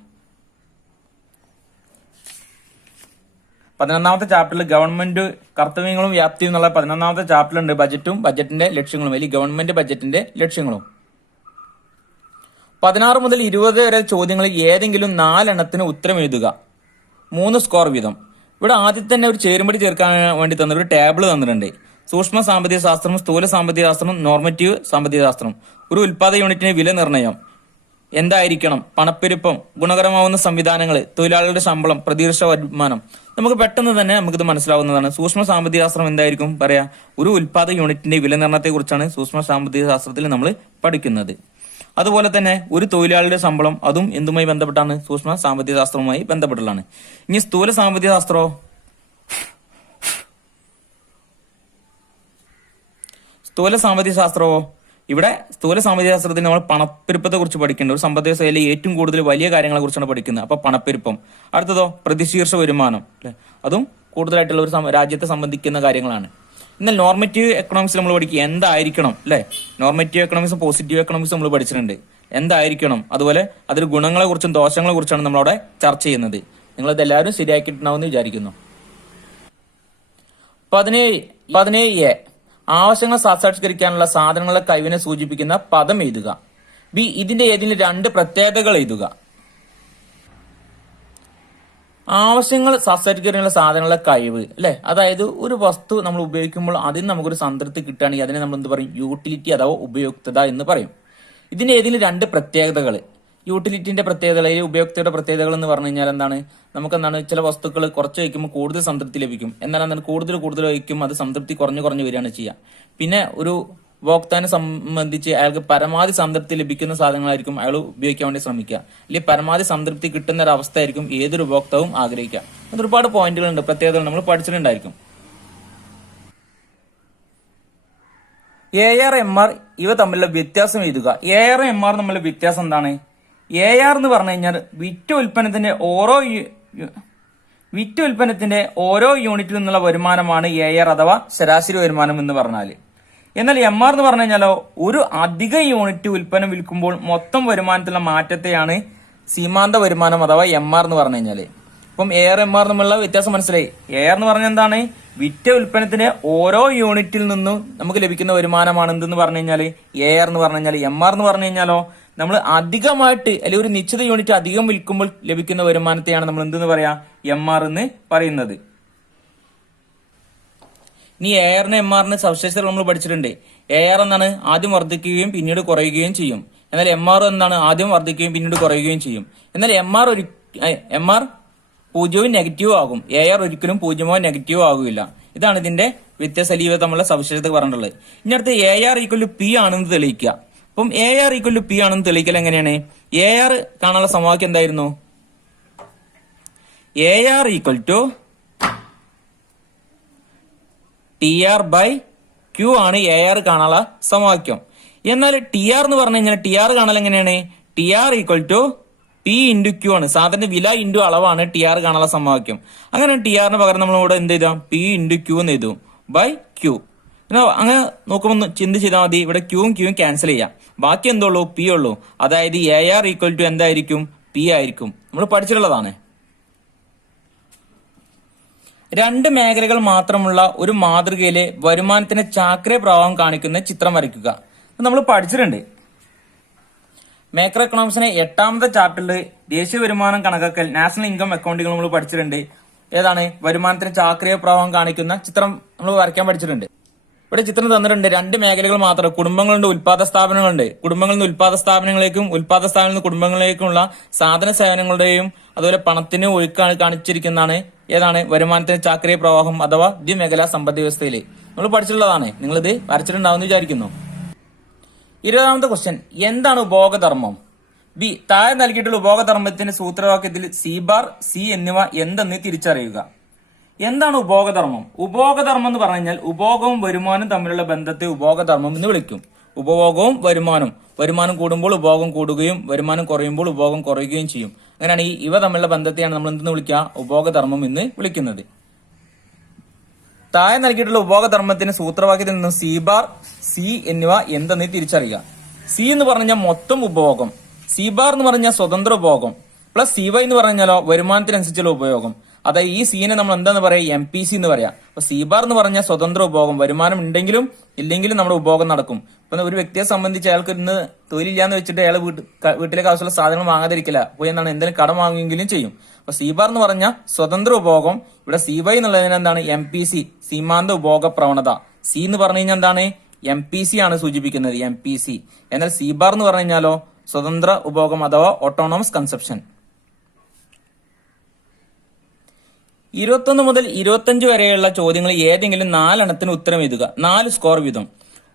11ാമത്തെ ചാപ്റ്ററിൽ ഗവൺമെന്റ് കർത്തവ്യങ്ങളും വ്യാപ്തിയും എന്നുള്ള 11ാമത്തെ ചാപ്റ്ററിലുണ്ട് ബജറ്റും ബജറ്റിന്റെ ലക്ഷ്യങ്ങളും, അല്ലെങ്കിൽ ഗവൺമെന്റ് ബജറ്റിന്റെ ലക്ഷ്യങ്ങളും. 16 മുതൽ 20 വരെ ചോദ്യങ്ങളിൽ ഏതെങ്കിലും 4 എണ്ണത്തിന് ഉത്തരം എഴുതുക. 3 സ്കോർ വീതം. ഇവിടെ ആദ്യത്തെ തന്നെ ഒരു ചേരുംപടി ചേർക്കാൻ വേണ്ടി തന്ന ഒരു ടേബിൾ തന്നിട്ടുണ്ട്. സൂക്ഷ്മ സാമ്പത്തിക ശാസ്ത്രം, സ്ഥൂല സാമ്പത്തിക ശാസ്ത്രം, നോർമറ്റീവ് സാമ്പത്തിക ശാസ്ത്രം. ഒരു ഉൽപാദക യൂണിറ്റിന് വില നിർണ്ണയം എന്തായിരിക്കണം, പണപ്പെരുപ്പം, ഗുണകരമാവുന്ന സംവിധാനങ്ങൾ, തൊഴിലാളികളുടെ ശമ്പളം, പ്രതിവർഷ വരുമാനം. നമുക്ക് പെട്ടെന്ന് തന്നെ നമുക്കിത് മനസ്സിലാവുന്നതാണ്. സൂക്ഷ്മ സാമ്പത്തിക ശാസ്ത്രം എന്തായിരിക്കും പറയാ? ഒരു ഉൽപാദക യൂണിറ്റിന്റെ വില നിർണ്ണയത്തെ കുറിച്ചാണ് സൂക്ഷ്മ സാമ്പത്തിക ശാസ്ത്രത്തിൽ നമ്മൾ പഠിക്കുന്നത്. അതുപോലെ തന്നെ ഒരു തൊഴിലാളിയുടെ ശമ്പളം, അതും എന്തുമായി ബന്ധപ്പെട്ടാണ്? സൂക്ഷ്മ സാമ്പത്തിക ശാസ്ത്രവുമായി ബന്ധപ്പെട്ടുള്ളതാണ്. ഇനി സ്ഥൂല സാമ്പത്തിക ശാസ്ത്രമോ? സ്ഥൂല സാമ്പത്തിക ശാസ്ത്രമോ? ഇവിടെ സ്ഥൂല സാമ്പത്തിക ശാസ്ത്രത്തിൽ നമ്മൾ പണപ്പെരുപ്പത്തെ കുറിച്ച് പഠിക്കേണ്ട ഒരു സമ്പദ് വ്യവസ്ഥയിലെ ഏറ്റവും കൂടുതൽ വലിയ കാര്യങ്ങളെ കുറിച്ചാണ് പഠിക്കുന്നത്. അപ്പൊ പണപ്പെരുപ്പം. അടുത്തതോ പ്രതിശീർഷ വരുമാനം, അല്ലെ? അതും കൂടുതലായിട്ടുള്ള ഒരു രാജ്യത്തെ സംബന്ധിക്കുന്ന കാര്യങ്ങളാണ്. എന്നാൽ നോർമറ്റീവ് എക്കണോമിക്സ് നമ്മൾ പഠിക്കുക എന്തായിരിക്കണം, അല്ലെ? നോർമറ്റീവ് എക്കണോമിക്സും പോസിറ്റീവ് എക്കണോമിക്സും നമ്മൾ പഠിച്ചിട്ടുണ്ട്. എന്തായിരിക്കണം, അതുപോലെ അതിൽ ഗുണങ്ങളെ കുറിച്ചും ദോഷങ്ങളെ കുറിച്ചാണ് നമ്മളവിടെ ചർച്ച ചെയ്യുന്നത്. നിങ്ങളിത് എല്ലാവരും ശരിയാക്കിയിട്ടുണ്ടാവുമെന്ന് വിചാരിക്കുന്നു. 17 ആവശ്യങ്ങൾ സാക്ഷാത്കരിക്കാനുള്ള സാധനങ്ങളുടെ കഴിവിനെ സൂചിപ്പിക്കുന്ന പദം എഴുതുക. ബി ഇതിന്റെ ഏതെങ്കിലും 2 പ്രത്യേകതകൾ എഴുതുക. ആവശ്യങ്ങൾ സാക്ഷാത്കരിക്കാനുള്ള സാധനങ്ങളുടെ കഴിവ്, അല്ലെ? അതായത് ഒരു വസ്തു നമ്മൾ ഉപയോഗിക്കുമ്പോൾ അതിന് നമുക്കൊരു സംതൃപ്തി കിട്ടുകയാണെങ്കിൽ അതിനെ നമ്മൾ എന്ത് പറയും? യൂട്ടിലിറ്റി അഥവാ ഉപയുക്തത എന്ന് പറയും. ഇതിന്റെ ഏതെങ്കിലും 2 പ്രത്യേകതകൾ. യൂട്ടിലിറ്റിന്റെ പ്രത്യേകതകൾ, ഉപയോക്തയുടെ പ്രത്യേകതകൾ എന്ന് പറഞ്ഞു കഴിഞ്ഞാൽ എന്താണ്? നമുക്കെന്താണ്, ചില വസ്തുക്കൾ കുറച്ച് വയ്ക്കുമ്പോൾ കൂടുതൽ സംതൃപ്തി ലഭിക്കും. എന്നാൽ എന്താണ്, കൂടുതൽ വയ്ക്കും അത് സംതൃപ്തി കുറഞ്ഞു വരികയാണ് ചെയ്യുക. പിന്നെ ഒരു ഉപഭോക്താവിനെ സംബന്ധിച്ച് അയാൾക്ക് പരമാവധി സംതൃപ്തി ലഭിക്കുന്ന സാധനങ്ങളായിരിക്കും അയാൾ ഉപയോഗിക്കാൻ വേണ്ടി ശ്രമിക്കുക. അല്ലെങ്കിൽ പരമാവധി സംതൃപ്തി കിട്ടുന്ന ഒരു അവസ്ഥയായിരിക്കും ഏതൊരു ഉപഭോക്താവും ആഗ്രഹിക്കുക. അത് ഒരുപാട് പോയിന്റുകളുണ്ട്, പ്രത്യേകതകൾ നമ്മൾ പഠിച്ചിട്ടുണ്ടായിരിക്കും. AR, MR ഇവ തമ്മിലുള്ള വ്യത്യാസം എഴുതുക. AR, MR തമ്മിലുള്ള വ്യത്യാസം എന്താണ്? AR എന്ന് പറഞ്ഞു കഴിഞ്ഞാൽ വിറ്റ ഉൽപ്പന്നത്തിന്റെ ഓരോ യൂണിറ്റിൽ നിന്നുള്ള വരുമാനമാണ് AR അഥവാ ശരാശരി വരുമാനം എന്ന് പറഞ്ഞാൽ. എന്നാൽ MR എന്ന് പറഞ്ഞു കഴിഞ്ഞാലോ ഒരു അധിക യൂണിറ്റ് ഉൽപ്പന്നം വിൽക്കുമ്പോൾ മൊത്തം വരുമാനത്തിലുള്ള മാറ്റത്തെയാണ് സീമാന്ത വരുമാനം അഥവാ MR എന്ന് പറഞ്ഞു കഴിഞ്ഞാല്. അപ്പം AR, MR തമ്മിലുള്ള വ്യത്യാസം മനസ്സിലായി. AR എന്ന് പറഞ്ഞാൽ എന്താണ്? വിറ്റ ഉൽപ്പന്നത്തിന്റെ ഓരോ യൂണിറ്റിൽ നിന്നും നമുക്ക് ലഭിക്കുന്ന വരുമാനമാണ് എന്തെന്ന് പറഞ്ഞു കഴിഞ്ഞാല് AR എന്ന് പറഞ്ഞു കഴിഞ്ഞാൽ. MR എന്ന് പറഞ്ഞു കഴിഞ്ഞാലോ നമ്മൾ അധികമായിട്ട് അല്ലെങ്കിൽ ഒരു നിശ്ചിത യൂണിറ്റ് അധികം വിൽക്കുമ്പോൾ ലഭിക്കുന്ന വരുമാനത്തെയാണ് നമ്മൾ എന്തെന്ന് പറയാ? MR എന്ന് പറയുന്നത്. ഇനി ARന് MRന് സവിശേഷതകൾ നമ്മൾ പഠിച്ചിട്ടുണ്ട്. AR എന്താണ്? ആദ്യം വർദ്ധിക്കുകയും പിന്നീട് കുറയുകയും ചെയ്യും. എന്നാൽ MR എന്താണ്? ആദ്യം വർദ്ധിക്കുകയും പിന്നീട് കുറയുകയും ചെയ്യും. എന്നാൽ MR പൂജ്യവും നെഗറ്റീവും ആകും. AR ഒരിക്കലും പൂജ്യമോ നെഗറ്റീവോ ആകില്ല. ഇതാണ് ഇതിന്റെ വ്യത്യസ്ത തമ്മിലുള്ള സവിശേഷത പറഞ്ഞിട്ടുള്ളത്. ഇനി അടുത്ത് AR = P ആണെന്ന് തെളിയിക്കുക. അപ്പം AR = P ആണെന്ന് തെളിയിക്കൽ എങ്ങനെയാണ്? AR കാണാനുള്ള സമവാക്യം എന്തായിരുന്നു? AR = TR/Q ആണ് AR കാണാനുള്ള സമവാക്യം. എന്നാൽ TR എന്ന് പറഞ്ഞു കഴിഞ്ഞാൽ TR കാണാൻ എങ്ങനെയാണ്? TR = P × Q ആണ്. സാധാരണ വില ഇൻറ്റു അളവാണ് TR കാണാനുള്ള സമവാക്യം. അങ്ങനെ TRന് പകരം നമ്മൾ ഇവിടെ എന്ത് ചെയ്താം? P × Q എന്ന് എഴുതും /Q. അങ്ങനെ നോക്കുമ്പോൾ ചിന്ത ചെയ്താൽ മതി. ഇവിടെ Qയും Qയും ക്യാൻസൽ ചെയ്യാം. ബാക്കി എന്തോളൂ? P ഉള്ളൂ. അതായത് AR = എന്തായിരിക്കും? P ആയിരിക്കും. നമ്മൾ പഠിച്ചിട്ടുള്ളതാണ്. 2 മേഖലകൾ മാത്രമുള്ള ഒരു മാതൃകയിലെ വരുമാനത്തിന്റെ ചാക്ര പ്രവാഹം കാണിക്കുന്ന ചിത്രം വരയ്ക്കുക. നമ്മൾ പഠിച്ചിട്ടുണ്ട്. മാക്രോ എക്കണോമിക്സിനെ 8ാമത്തെ ചാപ്റ്ററിൽ ദേശീയ വരുമാനം കണക്കാക്കൽ, നാഷണൽ ഇൻകം അക്കൗണ്ടുകൾ നമ്മൾ പഠിച്ചിട്ടുണ്ട്. ഏതാണ്? വരുമാനത്തിന് ചാക്രിക പ്രവാഹം കാണിക്കുന്ന ചിത്രം നമ്മൾ വരയ്ക്കാൻ പഠിച്ചിട്ടുണ്ട്. ഇവിടെ ചിത്രം തന്നിട്ടുണ്ട്. 2 മേഖലകൾ മാത്രം. കുടുംബങ്ങളുണ്ട്, ഉൽപാദന സ്ഥാപനങ്ങളുണ്ട്. കുടുംബങ്ങളിൽ നിന്ന് ഉൽപാദന സ്ഥാപനങ്ങളിലേക്കും ഉൽപാദന സ്ഥാപനങ്ങളിൽ നിന്ന് കുടുംബങ്ങളിലേക്കുമുള്ള സാധന സേവനങ്ങളുടെയും അതുപോലെ പണത്തിന് ഒഴുക്കാണ് കാണിച്ചിരിക്കുന്നതാണ് ഏതാണ്? വരുമാനത്തിന് ചാക്രിക പ്രവാഹം അഥവാ ദ്വിമേഖലാ സമ്പദ് വ്യവസ്ഥയിൽ നമ്മൾ പഠിച്ചിട്ടുള്ളതാണ്. നിങ്ങളിത് വരച്ചിട്ടുണ്ടാവും വിചാരിക്കുന്നു. 20ാമത്തെ ക്വസ്റ്റ്യൻ, എന്താണ് ഉപഭോഗധർമ്മം? ബി താഴെ നൽകിയിട്ടുള്ള ഉപഭോഗധർമ്മത്തിന്റെ സൂത്രവാക്യത്തിൽ C എന്നിവ എന്തെന്ന് തിരിച്ചറിയുക. എന്താണ് ഉപഭോഗധർമ്മം? ഉപഭോഗധർമ്മം എന്ന് പറഞ്ഞു കഴിഞ്ഞാൽ ഉപഭോഗവും വരുമാനവും തമ്മിലുള്ള ബന്ധത്തെ ഉപഭോഗധർമ്മം എന്ന് വിളിക്കും. ഉപഭോഗവും വരുമാനം കൂടുമ്പോൾ ഉപഭോഗം കൂടുകയും വരുമാനം കുറയുമ്പോൾ ഉപഭോഗം കുറയുകയും ചെയ്യും. അങ്ങനെയാണ് ഇവ തമ്മിലുള്ള ബന്ധത്തെയാണ് നമ്മൾ എന്തെന്ന് വിളിക്കുക? ഉപഭോഗധർമ്മം എന്ന് വിളിക്കുന്നത്. താഴെ നൽകിയിട്ടുള്ള ഉപഭോഗധർമ്മത്തിന്റെ സൂത്രവാക്യത്തിൽ നിന്നും C എന്നിവ എന്തെന്ന് തിരിച്ചറിയുക. C എന്ന് പറഞ്ഞാൽ മൊത്തം ഉപഭോഗം, C എന്ന് പറഞ്ഞാൽ സ്വതന്ത്ര ഉപഭോഗം, പ്ലസ് CY എന്ന് പറഞ്ഞാലോ വരുമാനത്തിനനുസരിച്ചുള്ള ഉപയോഗം. അതായത് ഈ സീനെ നമ്മൾ എന്താന്ന് പറയാ, MPC എന്ന് പറയാം. അപ്പൊ സി ബാർ എന്ന് പറഞ്ഞാൽ സ്വതന്ത്ര ഉപഭോഗം, വരുമാനം ഉണ്ടെങ്കിലും ഇല്ലെങ്കിലും നമ്മുടെ ഉപഭോഗം നടക്കും. ഇപ്പൊ ഒരു വ്യക്തിയെ സംബന്ധിച്ച് അയാൾക്ക് ഇന്ന് തൊഴിലില്ലാന്ന് വെച്ചിട്ട് അയാൾ വീട്ടിലേക്ക് ആവശ്യമുള്ള സാധനങ്ങൾ വാങ്ങാതിരിക്കില്ല, പോയി എന്താണ് എന്തെങ്കിലും കടം വാങ്ങുമെങ്കിലും ചെയ്യും. അപ്പൊ സി ബാർ എന്ന് പറഞ്ഞാൽ സ്വതന്ത്ര ഉപഭോഗം. ഇവിടെ CY എന്നുള്ളതിന് എന്താണ്, MPC, സീമാന്ത ഉപഭോഗ പ്രവണത. സി എന്ന് പറഞ്ഞു കഴിഞ്ഞാൽ എന്താണ്, MPC ആണ് സൂചിപ്പിക്കുന്നത്, MPC. എന്നാൽ സി ബാർ എന്ന് പറഞ്ഞു കഴിഞ്ഞാലോ സ്വതന്ത്ര ഉപഭോഗം അഥവാ ഓട്ടോണോമസ് കൺസപ്ഷൻ. 21 മുതൽ 25 വരെയുള്ള ചോദ്യങ്ങൾ ഏതെങ്കിലും 4 എണ്ണത്തിന് ഉത്തരം എഴുതുക. 4 സ്കോർ വീതം.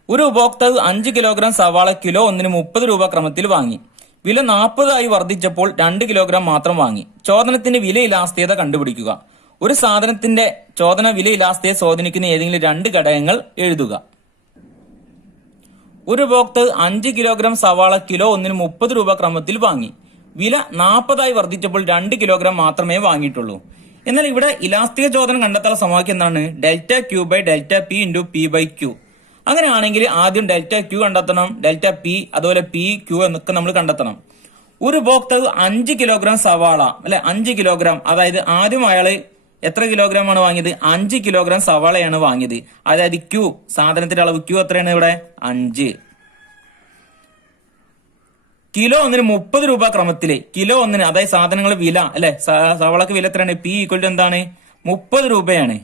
ഒരു ഉപഭോക്താവ് 5 കിലോഗ്രാം സവാള കിലോ 1-ന് 30 രൂപ ക്രമത്തിൽ വാങ്ങി. വില 40 ആയി വർദ്ധിച്ചപ്പോൾ 2 കിലോഗ്രാം മാത്രം വാങ്ങി. ചോദനത്തിന്റെ വില ഇലാസ്തികത കണ്ടുപിടിക്കുക. ഒരു സാധനത്തിന്റെ ചോദന വില ഇലാസ്തികത സ്വാധീനിക്കുന്ന ഏതെങ്കിലും 2 ഘടകങ്ങൾ എഴുതുക. ഒരു ഉപഭോക്താവ് 5 കിലോഗ്രാം സവാള കിലോ 1-ന് 30 രൂപ ക്രമത്തിൽ വാങ്ങി. വില 40 ആയി വർദ്ധിച്ചപ്പോൾ 2 കിലോഗ്രാം മാത്രമേ വാങ്ങിയിട്ടുള്ളൂ. എന്നാൽ ഇവിടെ ഇലാസ്തിക ചോദനം കണ്ടെത്താനുള്ള സമവാക്യം എന്താണ്, delta Q by delta P into P by Q. അങ്ങനെയാണെങ്കിൽ ആദ്യം ഡെൽറ്റ ക്യൂ കണ്ടെത്തണം, ഡെൽറ്റ പി അതുപോലെ പി ക്യൂ എന്നൊക്കെ നമ്മൾ കണ്ടെത്തണം. ഒരു ഉപഭോക്താവ് 5 കിലോഗ്രാം സവാള അല്ലെ 5 കിലോഗ്രാം, അതായത് ആദ്യം അയാള് എത്ര കിലോഗ്രാം ആണ് വാങ്ങിയത്, 5 കിലോഗ്രാം സവാളയാണ് വാങ്ങിയത്. അതായത് ക്യൂ, സാധനത്തിന്റെ അളവ് ക്യൂ എത്രയാണ് ഇവിടെ 5. കിലോ 1-ന് 30 രൂപ ക്രമത്തില്, കിലോ 1-ന് അതായത് സാധനങ്ങളുടെ വില അല്ലെ, സവാളക്ക് വില എത്രയാണ്, പി ഈക്വൽ ടു എന്താണ് 30 രൂപയാണ്.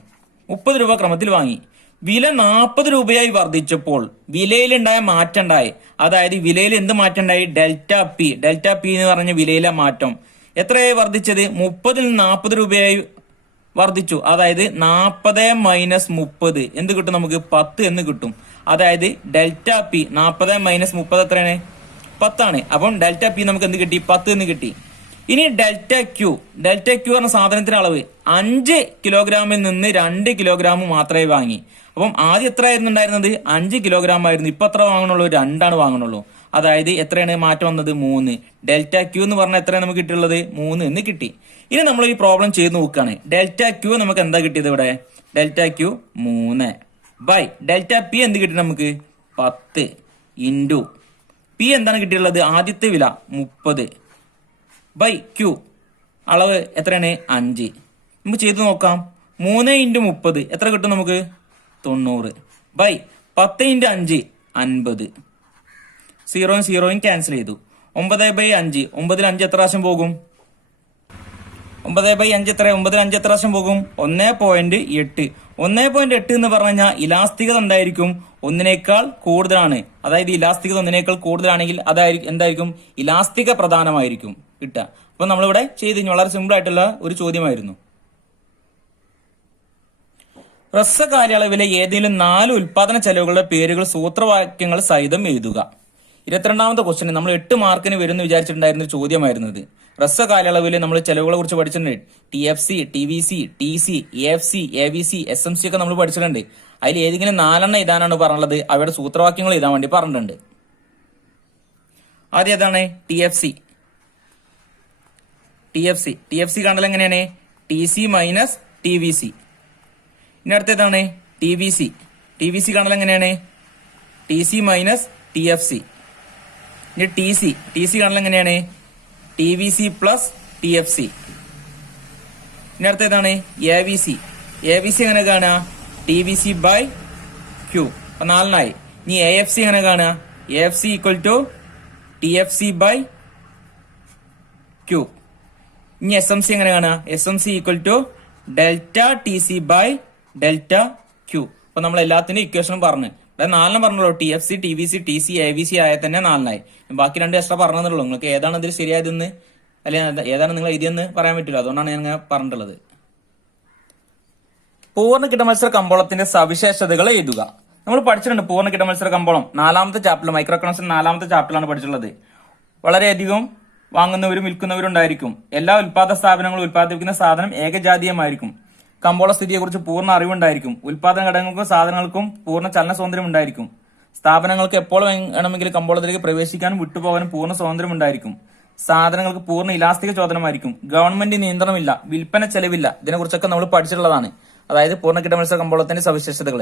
30 രൂപ ക്രമത്തിൽ വാങ്ങി. വില 40 രൂപയായി വർദ്ധിച്ചപ്പോൾ വിലയിലുണ്ടായ മാറ്റം ഉണ്ടായി. അതായത് വിലയിൽ എന്ത് മാറ്റം ഉണ്ടായി, ഡെൽറ്റ പി എന്ന് പറഞ്ഞ വിലയിലെ മാറ്റം എത്രയായി വർദ്ധിച്ചത്, 30-ൽ നിന്ന് 40 രൂപയായി വർദ്ധിച്ചു. അതായത് 40 മൈനസ് 30 എന്ത് കിട്ടും നമുക്ക്, 10 എന്ന് കിട്ടും. അതായത് ഡെൽറ്റ പി 40 മൈനസ് 30 എത്രയാണ്, 10 ആണ്. അപ്പം ഡെൽറ്റ പി നമുക്ക് എന്ത് കിട്ടി, 10 എന്ന് കിട്ടി. ഇനി ഡെൽറ്റ ക്യൂ പറഞ്ഞ സാധനത്തിന്റെ അളവ് 5 കിലോഗ്രാമിൽ നിന്ന് 2 കിലോഗ്രാം മാത്രമേ വാങ്ങി. അപ്പം ആദ്യം എത്ര ആയിരുന്നു ഉണ്ടായിരുന്നത്, 5 കിലോഗ്രാം ആയിരുന്നു. ഇപ്പൊ എത്ര വാങ്ങണുള്ളൂ, 2 വാങ്ങണുള്ളൂ. അതായത് എത്രയാണ് മാറ്റം വന്നത്, 3. ഡെൽറ്റ ക്യൂ എന്ന് പറഞ്ഞാൽ എത്രയാണ് നമുക്ക് കിട്ടിയുള്ളത്, 3 എന്ന് കിട്ടി. ഇനി നമ്മൾ ഈ പ്രോബ്ലം ചെയ്ത് നോക്കുകയാണ്. ഡെൽറ്റ ക്യൂ നമുക്ക് എന്താ കിട്ടിയത് ഇവിടെ, delta Q 3 by delta P എന്ത് കിട്ടി നമുക്ക്, 10 ഇൻറ്റു പി എന്താണ് കിട്ടിയുള്ളത്, ആദ്യത്തെ വില 30 ബൈ ക്യൂ അളവ് എത്രയാണ് 5. നമുക്ക് ചെയ്ത് നോക്കാം. 3 ഇൻറ്റു 30 എത്ര കിട്ടും നമുക്ക്, 90 ബൈ 10 ഇൻറ്റു 5 50. 0 ക്യാൻസൽ ചെയ്തു. 9 ബൈ 5, 9-ൽ 5 എത്ര പ്രാവശ്യം പോകും, 9 ബൈ 5 എത്ര, 9-ൽ 5 എത്ര പ്രാവശ്യം പോകും, 1.8. 1.8 എന്ന് പറഞ്ഞു കഴിഞ്ഞാൽ ഇലാസ്തികത എന്തായിരിക്കും, 1-നേക്കാൾ കൂടുതലാണ്. അതായത് ഇലാസ്തികത 1-നേക്കാൾ കൂടുതലാണെങ്കിൽ അതായിരിക്കും എന്തായിരിക്കും, ഇലാസ്തിക പ്രധാനമായിരിക്കും കിട്ടുക. അപ്പൊ നമ്മളിവിടെ ചെയ്ത് വളരെ സിമ്പിൾ ആയിട്ടുള്ള ഒരു ചോദ്യമായിരുന്നു. ഹ്രസ്വ കാലയളവിലെ ഏതെങ്കിലും 4 ഉൽപാദന ചെലവുകളുടെ പേരുകൾ സൂത്രവാക്യങ്ങൾ സഹിതം എഴുതുക. 22ാമത്തെ ക്വസ്റ്റ്യൻ നമ്മൾ 8 മാർക്കിന് വരുമെന്ന് വിചാരിച്ചിട്ടുണ്ടായിരുന്ന ഒരു ചോദ്യമായിരുന്നത്. ഹ്രസ്വ കാലയളവിൽ നമ്മൾ ചെലവുകളെ കുറിച്ച് പഠിച്ചിട്ടുണ്ട്. TFC, TVC, TC, AFC, AVC, SMC ഒക്കെ നമ്മൾ പഠിച്ചിട്ടുണ്ട്. അതിൽ ഏതെങ്കിലും 4 എണ്ണം ഇതാനാണ് പറഞ്ഞത്, അവയുടെ സൂത്രവാക്യങ്ങൾ എഴുതാൻ വേണ്ടി പറഞ്ഞിട്ടുണ്ട്. ആദ്യം ഏതാണ്, TFC കണ്ടാൽ എങ്ങനെയാണ്, TC മൈനസ് TVC. ഇനി അടുത്തേതാണ് TVC കണ്ടാൽ എങ്ങനെയാണ്, TC മൈനസ് TFC. ഇനി TC കാണാൻ എങ്ങനെയാണ്, TVC പ്ലസ് TFC. ഇനി അടുത്തേതാണ് AVC എങ്ങനെ കാണുക, TVC ബൈ Q. അപ്പൊ 4 ഇനി AFC എങ്ങനെ കാണുക, AFC equal to TFC by Q. ഇനി SMC എങ്ങനെ കാണുക, SMC equal to delta TC by delta Q. അപ്പൊ നമ്മൾ എല്ലാത്തിനും ഇക്വേഷനും പറഞ്ഞു. 4 പറഞ്ഞുള്ളൂ, TFC, TVC, TC, AVC ആയാൽ തന്നെ 4. ബാക്കി 2 എക്സ്ട്രാ പറഞ്ഞതുള്ളൂ. നിങ്ങൾക്ക് ഏതാണ് ഇതിൽ ശരിയായതെന്ന് അല്ലെങ്കിൽ ഏതാണ് നിങ്ങൾ എഴുതിയെന്ന് പറയാൻ പറ്റില്ല. അതുകൊണ്ടാണ് ഞാൻ പറഞ്ഞിട്ടുള്ളത്. പൂർണ്ണ കിടമത്സര കമ്പോളത്തിന്റെ സവിശേഷതകൾ എഴുതുക. നമ്മൾ പഠിച്ചിട്ടുണ്ട് പൂർണ്ണ കിടമത്സര കമ്പോളം 4ാമത്തെ ചാപ്റ്റർ, മൈക്രോ എക്കണോമിക്സ് 4ാമത്തെ ചാപ്റ്ററിലാണ് പഠിച്ചിട്ടുള്ളത്. വളരെയധികം വാങ്ങുന്നവരും വിൽക്കുന്നവരും ഉണ്ടായിരിക്കും. എല്ലാ ഉൽപാദന സ്ഥാപനങ്ങളും ഉൽപ്പാദിപ്പിക്കുന്ന സാധനം ഏകജാതീയമായിരിക്കും. കമ്പോള സ്ഥിതിയെക്കുറിച്ച് പൂർണ്ണ അറിവുണ്ടായിരിക്കും. ഉൽപാദന ഘടകങ്ങൾക്കും സാധനങ്ങൾക്കും പൂർണ്ണ ചലന സ്വാതന്ത്ര്യം ഉണ്ടായിരിക്കും. സ്ഥാപനങ്ങൾക്ക് എപ്പോൾ വേണമെങ്കിലും കമ്പോളത്തിലേക്ക് പ്രവേശിക്കാനും വിട്ടുപോകാനും പൂർണ്ണ സ്വാതന്ത്ര്യം ഉണ്ടായിരിക്കും. സാധനങ്ങൾക്ക് പൂർണ്ണ ഇലാസ്തിക ചോദനമായിരിക്കും. ഗവൺമെന്റ് നിയന്ത്രണമില്ല, വിൽപ്പന ചെലവില്ല. ഇതിനെക്കുറിച്ചൊക്കെ നമ്മൾ പഠിച്ചിട്ടുള്ളതാണ്. അതായത് പൂർണ്ണ കിടമത്സര കമ്പോളത്തിന്റെ സവിശേഷതകൾ.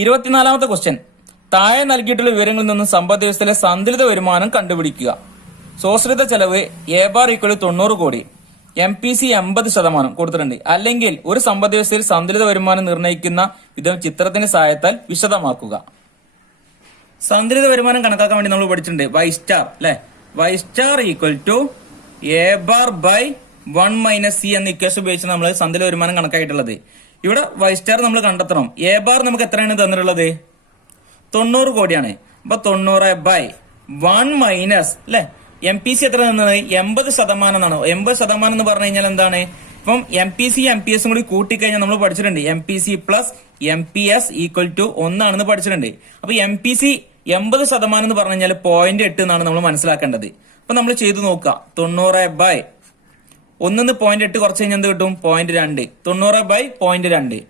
24ാമത്തെ ക്വസ്റ്റ്യൻ, താഴെ നൽകിയിട്ടുള്ള വിവരങ്ങളിൽ നിന്നും സമ്പദ് വ്യവസ്ഥയിലെ സന്തുലിത വരുമാനം കണ്ടുപിടിക്കുക. സ്വാശ്രിത ചെലവ് A ബാർ ഈക്വൽ 90 കോടി, MPC 80% കൊടുത്തിട്ടുണ്ട്. അല്ലെങ്കിൽ ഒരു സമ്പദ് വ്യവസ്ഥയിൽ സന്തുലിത വരുമാനം നിർണ്ണയിക്കുന്ന വിധം ചിത്രത്തിന്റെ സഹായത്താൽ വിശദമാക്കുക. സന്തുലിത വരുമാനം കണക്കാക്കാൻ വേണ്ടി നമ്മൾ പഠിച്ചിട്ടുണ്ട് Y സ്റ്റാർ അല്ലെ. Y star equal to A bar by 1 - C എന്ന ഇക്വേഷൻ ഉപയോഗിച്ച് നമ്മൾ സന്തുലിത വരുമാനം കണക്കായിട്ടുള്ളത്. ഇവിടെ Y സ്റ്റാർ നമ്മൾ കണ്ടെത്തണം. A ബാർ നമുക്ക് എത്രയാണ് തന്നിട്ടുള്ളത്? 90 കോടിയാണ്. അപ്പൊ 90 ബൈ 1 മൈനസ് അല്ലെ MPC എത്ര തന്നത്? 80% എന്നാണ്. 80% എന്ന് പറഞ്ഞു കഴിഞ്ഞാൽ എന്താണ്? ഇപ്പം MPC MPS കൂടി കൂട്ടിക്കഴിഞ്ഞാൽ നമ്മൾ പഠിച്ചിട്ടുണ്ട് MPC plus MPS equal to 1 ആണെന്ന് പഠിച്ചിട്ടുണ്ട്. അപ്പൊ MPC 80% എന്ന് പറഞ്ഞു കഴിഞ്ഞാൽ 0.8 എന്നാണ് നമ്മൾ മനസ്സിലാക്കേണ്ടത്. അപ്പൊ നമ്മൾ ചെയ്തു നോക്കുക. 90 ബൈ 1 0.8 കുറച്ച് കഴിഞ്ഞാൽ എന്ത് കിട്ടും? 0.2. 90 ബൈ 0.2.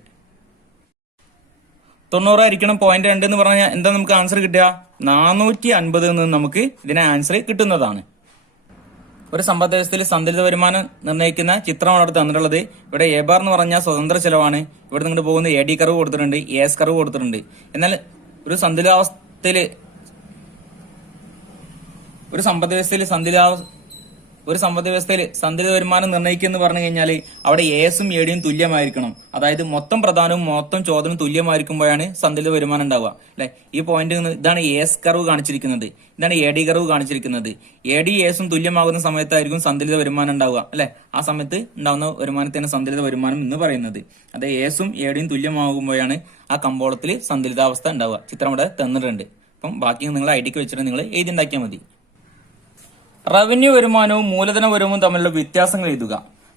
90 ആയിരിക്കണം 0.2 എന്ന് പറഞ്ഞാൽ എന്താ നമുക്ക് ആൻസർ കിട്ടുക? 450 എന്ന് നമുക്ക് ഇതിനെ ആൻസർ കിട്ടുന്നതാണ്. ഒരു സമ്പദ് വ്യവസ്ഥയിൽ സന്തുലിത വരുമാനം നിർണ്ണയിക്കുന്ന ചിത്രമാണ് അവിടെ തന്നിട്ടുള്ളത്. ഇവിടെ A ബാർ എന്ന് പറഞ്ഞാൽ സ്വതന്ത്ര ചെലവാണ്. ഇവിടെ നിങ്ങോട്ട് പോകുന്ന AD കർവ് കൊടുത്തിട്ടുണ്ട്, AS കർവ് കൊടുത്തിട്ടുണ്ട്. എന്നാൽ ഒരു സന്തുലിതാവസ്ഥയില് ഒരു സമ്പദ് വ്യവസ്ഥയിൽ സന്തുലിത വരുമാനം നിർണ്ണയിക്കുക എന്ന് പറഞ്ഞു കഴിഞ്ഞാൽ അവിടെ ASഉം ADയും തുല്യമായിരിക്കണം. അതായത് മൊത്തം പ്രധാനവും മൊത്തം ചോദനവും തുല്യമായിരിക്കുമ്പോഴാണ് സന്തുലിത വരുമാനം ഉണ്ടാവുക അല്ലെ. ഈ പോയിന്റ് ഇതാണ് AS കർവ് കാണിച്ചിരിക്കുന്നത്, ഇതാണ് AD കർവ് കാണിച്ചിരിക്കുന്നത്. AD ASഉം തുല്യമാകുന്ന സമയത്തായിരിക്കും സന്തുലിത വരുമാനം ഉണ്ടാവുക അല്ലെ. ആ സമയത്ത് ഉണ്ടാവുന്ന വരുമാനത്തിന് സന്തുലിത വരുമാനം എന്ന് പറയുന്നത്. അത് ASഉം ADയും തുല്യമാകുമ്പോഴാണ് ആ കമ്പോളത്തിൽ സന്തുലിതാവസ്ഥ ഉണ്ടാവുക. ചിത്രം ഇവിടെ തന്നിട്ടുണ്ട്. അപ്പം ബാക്കി നിങ്ങൾ ഐഡിക്ക് വെച്ചിട്ട് നിങ്ങൾ എഴുതി ഉണ്ടാക്കിയാൽ മതി. റവന്യൂ വരുമാനവും മൂലധന വരുമാനവും തമ്മിലുള്ള വ്യത്യാസങ്ങൾ എഴുതുക.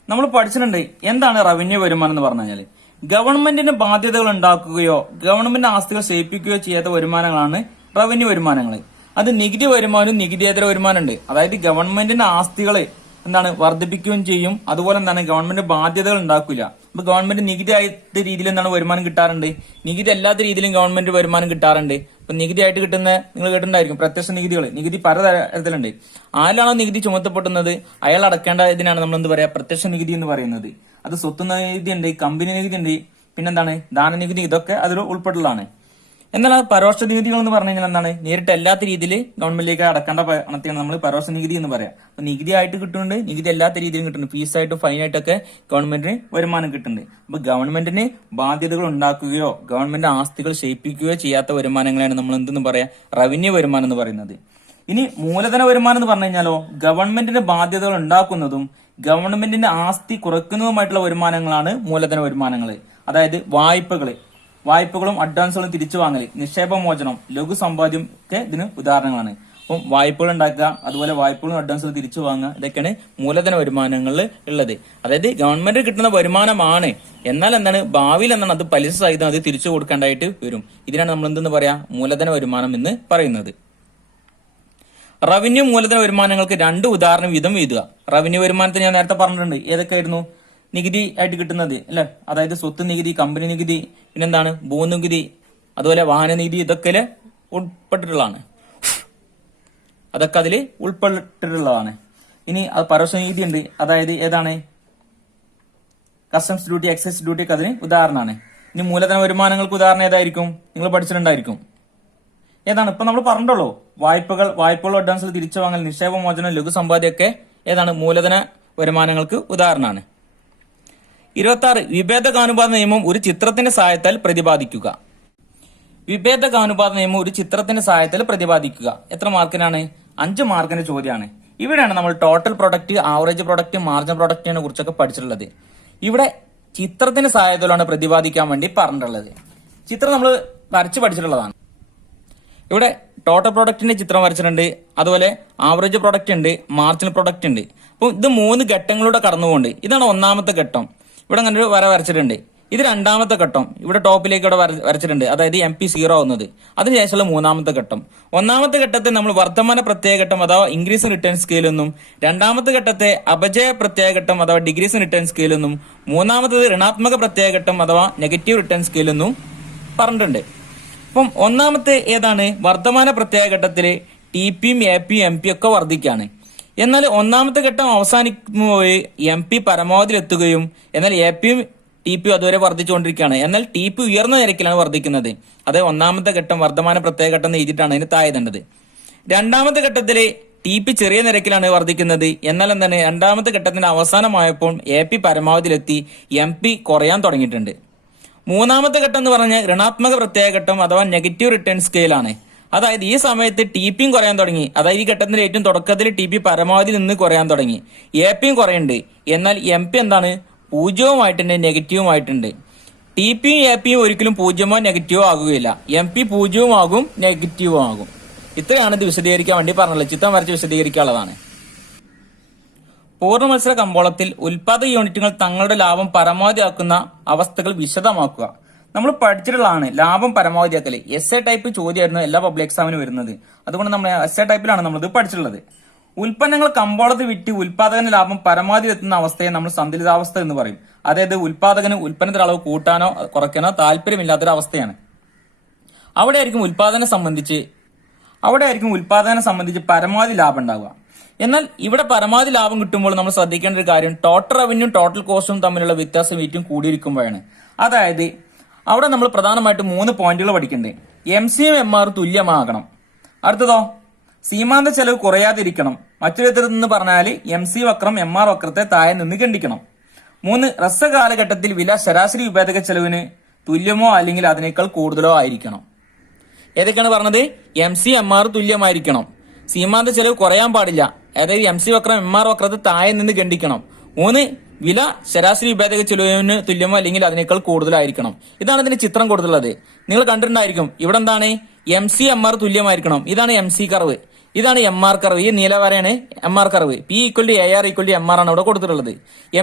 നമ്മൾ പഠിച്ചിട്ടുണ്ട് എന്താണ് റവന്യൂ വരുമാനം എന്ന് പറഞ്ഞു കഴിഞ്ഞാൽ ഗവൺമെന്റിന് ബാധ്യതകൾ ഉണ്ടാക്കുകയോ ഗവൺമെന്റ് ആസ്തികൾ ക്ഷയിപ്പിക്കുകയോ ചെയ്യാത്ത വരുമാനങ്ങളാണ് റവന്യൂ വരുമാനങ്ങൾ. അത് നികുതി വരുമാനവും നികുതിയേതര വരുമാനമുണ്ട്. അതായത് ഗവൺമെന്റിന്റെ ആസ്തികളെ എന്താണ് വർദ്ധിപ്പിക്കുകയും ചെയ്യും, അതുപോലെ എന്താണ് ഗവൺമെന്റ് ബാധ്യതകൾ ഉണ്ടാക്കില്ല. അപ്പൊ ഗവൺമെന്റ് നികുതി ആയിട്ട് രീതിയിൽ എന്താണ് വരുമാനം കിട്ടാറുണ്ട്, നികുതി അല്ലാത്ത രീതിയിലും ഗവൺമെന്റ് വരുമാനം കിട്ടാറുണ്ട്. അപ്പൊ നികുതി ആയിട്ട് കിട്ടുന്ന നിങ്ങൾ കേട്ടിട്ടുണ്ടായിരിക്കും പ്രത്യക്ഷ നികുതികൾ. നികുതി പലതരത്തിലുണ്ട്. ആരിലാണോ നികുതി ചുമത്തപ്പെടുന്നത് അയാൾ അടക്കേണ്ട ഇതിനാണ് നമ്മൾ എന്ത് പറയാ പ്രത്യക്ഷ നികുതി എന്ന് പറയുന്നത്. അത് സ്വത്ത് നികുതി ഉണ്ട്, കമ്പനി നികുതി ഉണ്ട്, പിന്നെന്താണ് ദാനനികുതി, ഇതൊക്കെ അതിൽ ഉൾപ്പെട്ടുള്ളതാണ്. എന്നാൽ പരോക്ഷ നികുതികൾ എന്ന് പറഞ്ഞു കഴിഞ്ഞാൽ എന്താണ് നേരിട്ട് അല്ലാത്ത രീതിയിൽ ഗവൺമെന്റിലേക്ക് അടക്കേണ്ട പണത്തെയാണ് നമ്മൾ പരോക്ഷ നികുതി എന്ന് പറയാം. അപ്പൊ നികുതി ആയിട്ട് കിട്ടുന്നുണ്ട്, നികുതി അല്ലാത്ത രീതിയിലും കിട്ടുന്നുണ്ട്, ഫീസായിട്ടും ഫൈനായിട്ടൊക്കെ ഗവൺമെന്റിന് വരുമാനം കിട്ടുന്നുണ്ട്. അപ്പൊ ഗവൺമെന്റിന് ബാധ്യതകൾ ഉണ്ടാക്കുകയോ ഗവൺമെന്റ് ആസ്തികൾ ക്ഷയിപ്പിക്കുകയോ ചെയ്യാത്ത വരുമാനങ്ങളാണ് നമ്മൾ എന്തെന്ന് പറയാ റവന്യൂ വരുമാനം എന്ന് പറയുന്നത്. ഇനി മൂലധന വരുമാനം എന്ന് പറഞ്ഞു കഴിഞ്ഞാലോ ഗവൺമെന്റിന് ബാധ്യതകൾ ഉണ്ടാക്കുന്നതും ഗവൺമെന്റിന്റെ ആസ്തി കുറയ്ക്കുന്നതുമായിട്ടുള്ള വരുമാനങ്ങളാണ് മൂലധന വരുമാനങ്ങൾ. അതായത് വായ്പകളും അഡ്വാൻസുകളും തിരിച്ചു വാങ്ങൽ, നിക്ഷേപമോചനം, ലഘു സമ്പാദ്യം ഒക്കെ ഇതിന് ഉദാഹരണങ്ങളാണ്. അപ്പം വായ്പകൾ ഉണ്ടാക്കുക, അതുപോലെ വായ്പകളും അഡ്വാൻസുകളും തിരിച്ചു വാങ്ങുക, ഇതൊക്കെയാണ് മൂലധന വരുമാനങ്ങളിൽ ഉള്ളത്. അതായത് ഗവൺമെന്റ് കിട്ടുന്ന വരുമാനമാണ്, എന്നാൽ എന്താണ് ഭാവിയിൽ എന്താണ് അത് പലിശ സഹിതം അത് തിരിച്ചു കൊടുക്കേണ്ടതായിട്ട് വരും. ഇതിനാണ് നമ്മൾ എന്തെന്ന് പറയാ മൂലധന വരുമാനം എന്ന് പറയുന്നത്. റവന്യൂ മൂലധന വരുമാനങ്ങൾക്ക് 2 ഉദാഹരണം വീതം എഴുതുക. റവന്യൂ വരുമാനത്തിന് ഞാൻ നേരത്തെ പറഞ്ഞിട്ടുണ്ട്. ഏതൊക്കെയായിരുന്നു? നികുതി ആയിട്ട് കിട്ടുന്നത് അല്ലെ, അതായത് സ്വത്ത് നികുതി, കമ്പനി നികുതി, പിന്നെന്താണ് ഭൂനികുതി, അതുപോലെ വാഹന നികുതി, ഇതൊക്കെ ഉൾപ്പെട്ടിട്ടുള്ളതാണ്. ഇനി അത് പരോക്ഷ നികുതി ഉണ്ട്, അതായത് ഏതാണ് കസ്റ്റംസ് ഡ്യൂട്ടി, എക്സൈസ് ഡ്യൂട്ടി ഒക്കെ അതിന് ഉദാഹരണമാണ്. ഇനി മൂലധന വരുമാനങ്ങൾക്ക് ഉദാഹരണം ഏതായിരിക്കും? നിങ്ങൾ പഠിച്ചിട്ടുണ്ടായിരിക്കും. ഏതാണ്? ഇപ്പൊ നമ്മൾ പറഞ്ഞിട്ടുള്ളൂ. വായ്പകൾ അഡ്വാൻസിൽ തിരിച്ചു വാങ്ങൽ, നിക്ഷേപമോചനം, ലഘു സമ്പാദ്യമൊക്കെ ഏതാണ് മൂലധന വരുമാനങ്ങൾക്ക് ഉദാഹരണമാണ്. 26 വിഭേദകാനുപാത നിയമം ഒരു ചിത്രത്തിന്റെ സഹായത്താൽ പ്രതിപാദിക്കുക. വിഭേദകാനുപാത നിയമം ഒരു ചിത്രത്തിന്റെ സഹായത്താൽ പ്രതിപാദിക്കുക. എത്ര മാർക്കിനാണ്? 5 മാർക്കിന്റെ ചോദ്യമാണ്. ഇവിടെയാണ് നമ്മൾ total product, average product, margin പ്രൊഡക്റ്റിനെ കുറിച്ചൊക്കെ പഠിച്ചിട്ടുള്ളത്. ഇവിടെ ചിത്രത്തിന്റെ സഹായത്താലാണ് പ്രതിപാദിക്കാൻ വേണ്ടി പറഞ്ഞിട്ടുള്ളത്. ചിത്രം നമ്മൾ വരച്ച് പഠിച്ചിട്ടുള്ളതാണ്. ഇവിടെ ടോട്ടൽ പ്രൊഡക്റ്റിന്റെ ചിത്രം വരച്ചിട്ടുണ്ട്, അതുപോലെ ആവറേജ് പ്രൊഡക്റ്റ് ഉണ്ട്, മാർജിനൽ പ്രൊഡക്റ്റ് ഉണ്ട്. അപ്പോൾ ഇത് 3 ഘട്ടങ്ങളിലൂടെ കടന്നുപോകുന്നുണ്ട്. ഇതാണ് ഒന്നാമത്തെ ഘട്ടം. ഇവിടെ അങ്ങനെ ഒരു വര വരച്ചിട്ടുണ്ട്. ഇത് രണ്ടാമത്തെ ഘട്ടം. ഇവിടെ ടോപ്പിലേക്ക് ഇവിടെ വരച്ചിട്ടുണ്ട്, അതായത് MP0 ആവുന്നത്. അതിനുശേഷമുള്ള 3ാമത്തെ ഘട്ടം. ഒന്നാമത്തെ ഘട്ടത്തെ നമ്മൾ വർദ്ധമാന പ്രത്യേക ഘട്ടം അഥവാ ഇൻക്രീസ് റിട്ടേൺ സ്കെയിൽ എന്നും, രണ്ടാമത്തെ ഘട്ടത്തെ അപജയ പ്രത്യേക ഘട്ടം അഥവാ ഡിഗ്രീസ് റിട്ടേൺ സ്കെയിൽ എന്നും, മൂന്നാമത്തത് ഋണാത്മക പ്രത്യേക ഘട്ടം അഥവാ നെഗറ്റീവ് റിട്ടേൺ സ്കെയിൽ എന്നും പറഞ്ഞിട്ടുണ്ട്. അപ്പം ഒന്നാമത്തെ ഏതാണ്? വർദ്ധമാന പ്രത്യേക ഘട്ടത്തില് TPയും APയും MP ഒക്കെ വർദ്ധിക്കുകയാണ്. എന്നാൽ ഒന്നാമത്തെ ഘട്ടം അവസാനിക്കുമ്പോൾ MP പരമാവധിയിലെത്തുകയും എന്നാൽ APയും TPയും അതുവരെ വർദ്ധിച്ചുകൊണ്ടിരിക്കുകയാണ്. എന്നാൽ TP ഉയർന്ന നിരക്കിലാണ് വർദ്ധിക്കുന്നത്. അത് ഒന്നാമത്തെ ഘട്ടം വർദ്ധമാന പ്രത്യേക ഘട്ടം എന്ന് എഴുതിയിട്ടാണ് അതിന് താഴെതേണ്ടത്. രണ്ടാമത്തെ ഘട്ടത്തില് TP ചെറിയ നിരക്കിലാണ് വർദ്ധിക്കുന്നത്. എന്നാൽ എന്താണ് രണ്ടാമത്തെ ഘട്ടത്തിന്റെ അവസാനമായപ്പോൾ AP പരമാവധിയിലെത്തി MP കുറയാൻ തുടങ്ങിയിട്ടുണ്ട്. മൂന്നാമത്തെ ഘട്ടം എന്ന് പറഞ്ഞാൽ ഋണാത്മക പ്രത്യേക ഘട്ടം അഥവാ നെഗറ്റീവ് റിട്ടേൺ സ്കെയിലാണ്. അതായത് ഈ സമയത്ത് TPയും കുറയാൻ തുടങ്ങി. അതായത് ഈ ഘട്ടത്തിന്റെ ഏറ്റവും തുടക്കത്തിൽ TP പരമാവധി നിന്ന് കുറയാൻ തുടങ്ങി. APയും കുറയുന്നുണ്ട്. എന്നാൽ MP എന്താണ് പൂജ്യവുമായിട്ടുണ്ട്, നെഗറ്റീവുമായിട്ടുണ്ട്. TPയും APയും ഒരിക്കലും പൂജ്യമോ നെഗറ്റീവോ ആകുകയില്ല. MP പൂജ്യവും ആകും, നെഗറ്റീവും ആകും. ഇത്രയാണ് ഇത് വിശദീകരിക്കാൻ വേണ്ടി പറഞ്ഞുള്ളത്. ചിത്രം വരച്ച് വിശദീകരിക്കാനുള്ളതാണ്. പൂർണ്ണ മത്സര കമ്പോളത്തിൽ ഉൽപാദക യൂണിറ്റുകൾ തങ്ങളുടെ ലാഭം പരമാവധിയാക്കുന്ന അവസ്ഥകൾ വിശദമാക്കുക. നമ്മൾ പഠിച്ചിട്ടുള്ളതാണ് ലാഭം പരമാവധിയാക്കല്. എസ്എ ടൈപ്പ് ചോദ്യമായിരുന്നു എല്ലാ പബ്ലിക് എക്സാമിനും വരുന്നത്. അതുകൊണ്ട് നമ്മൾ എസ്എ ടൈപ്പിലാണ് നമ്മളിത് പഠിച്ചിട്ടുള്ളത്. ഉൽപ്പന്നങ്ങൾ കമ്പോളത്തിൽ വിറ്റ് ഉൽപാദകന് ലാഭം പരമാവധി എത്തുന്ന അവസ്ഥയെ നമ്മൾ സന്തുലിതാവസ്ഥ എന്ന് പറയും. അതായത് ഉൽപാദകന് ഉൽപ്പന്നത്തിന്റെ അളവ് കൂട്ടാനോ കുറയ്ക്കാനോ താല്പര്യമില്ലാത്തൊരു അവസ്ഥയാണ്. അവിടെയായിരിക്കും ഉൽപാദനം സംബന്ധിച്ച് പരമാവധി ലാഭം ഉണ്ടാവുക. എന്നാൽ ഇവിടെ പരമാവധി ലാഭം കിട്ടുമ്പോൾ നമ്മൾ ശ്രദ്ധിക്കേണ്ട ഒരു കാര്യം ടോട്ടൽ റവന്യൂ ടോട്ടൽ കോസ്റ്റും തമ്മിലുള്ള വ്യത്യാസം ഏറ്റവും കൂടിയിരിക്കുമ്പോഴാണ്. അതായത് അവിടെ നമ്മൾ പ്രധാനമായിട്ട് 3 പോയിന്റുകൾ പഠിക്കേണ്ടത്. MCയും MR തുല്യമാകണം. അടുത്തതോ സീമാന്ത ചെലവ് കുറയാതിരിക്കണം. മറ്റൊരു വിധത്തിൽ നിന്ന് പറഞ്ഞാൽ MC വക്രം MR വക്രത്തെ താഴെ നിന്ന് ഖണ്ഡിക്കണം. 3 ഹ്രസ്വ കാലഘട്ടത്തിൽ വില ശരാശരി വിഭേദക ചെലവിന് തുല്യമോ അല്ലെങ്കിൽ അതിനേക്കാൾ കൂടുതലോ ആയിരിക്കണം. ഏതൊക്കെയാണ് പറഞ്ഞത്? MC MR തുല്യമായിരിക്കണം. സീമാന്ത ചെലവ് കുറയാൻ പാടില്ല. അതായത് MC വക്രം MR വക്രത്തെ താഴെ നിന്ന് ഖണ്ഡിക്കണം. 3 വില ശരാശരി വിഭേദക ചെലവിന് തുല്യമോ അല്ലെങ്കിൽ അതിനേക്കാൾ കൂടുതലായിരിക്കണം. ഇതാണ് ഇതിന്റെ ചിത്രം കൊടുത്തുള്ളത്. നിങ്ങൾ കണ്ടിട്ടുണ്ടായിരിക്കും. ഇവിടെ എന്താണ് MC MR തുല്യമായിരിക്കണം. ഇതാണ് MC കർവ്, ഇതാണ് MR കർവ്. ഈ നീല വരയാണ് MR curve. P = AR = MR ആണ് ഇവിടെ കൊടുത്തിട്ടുള്ളത്.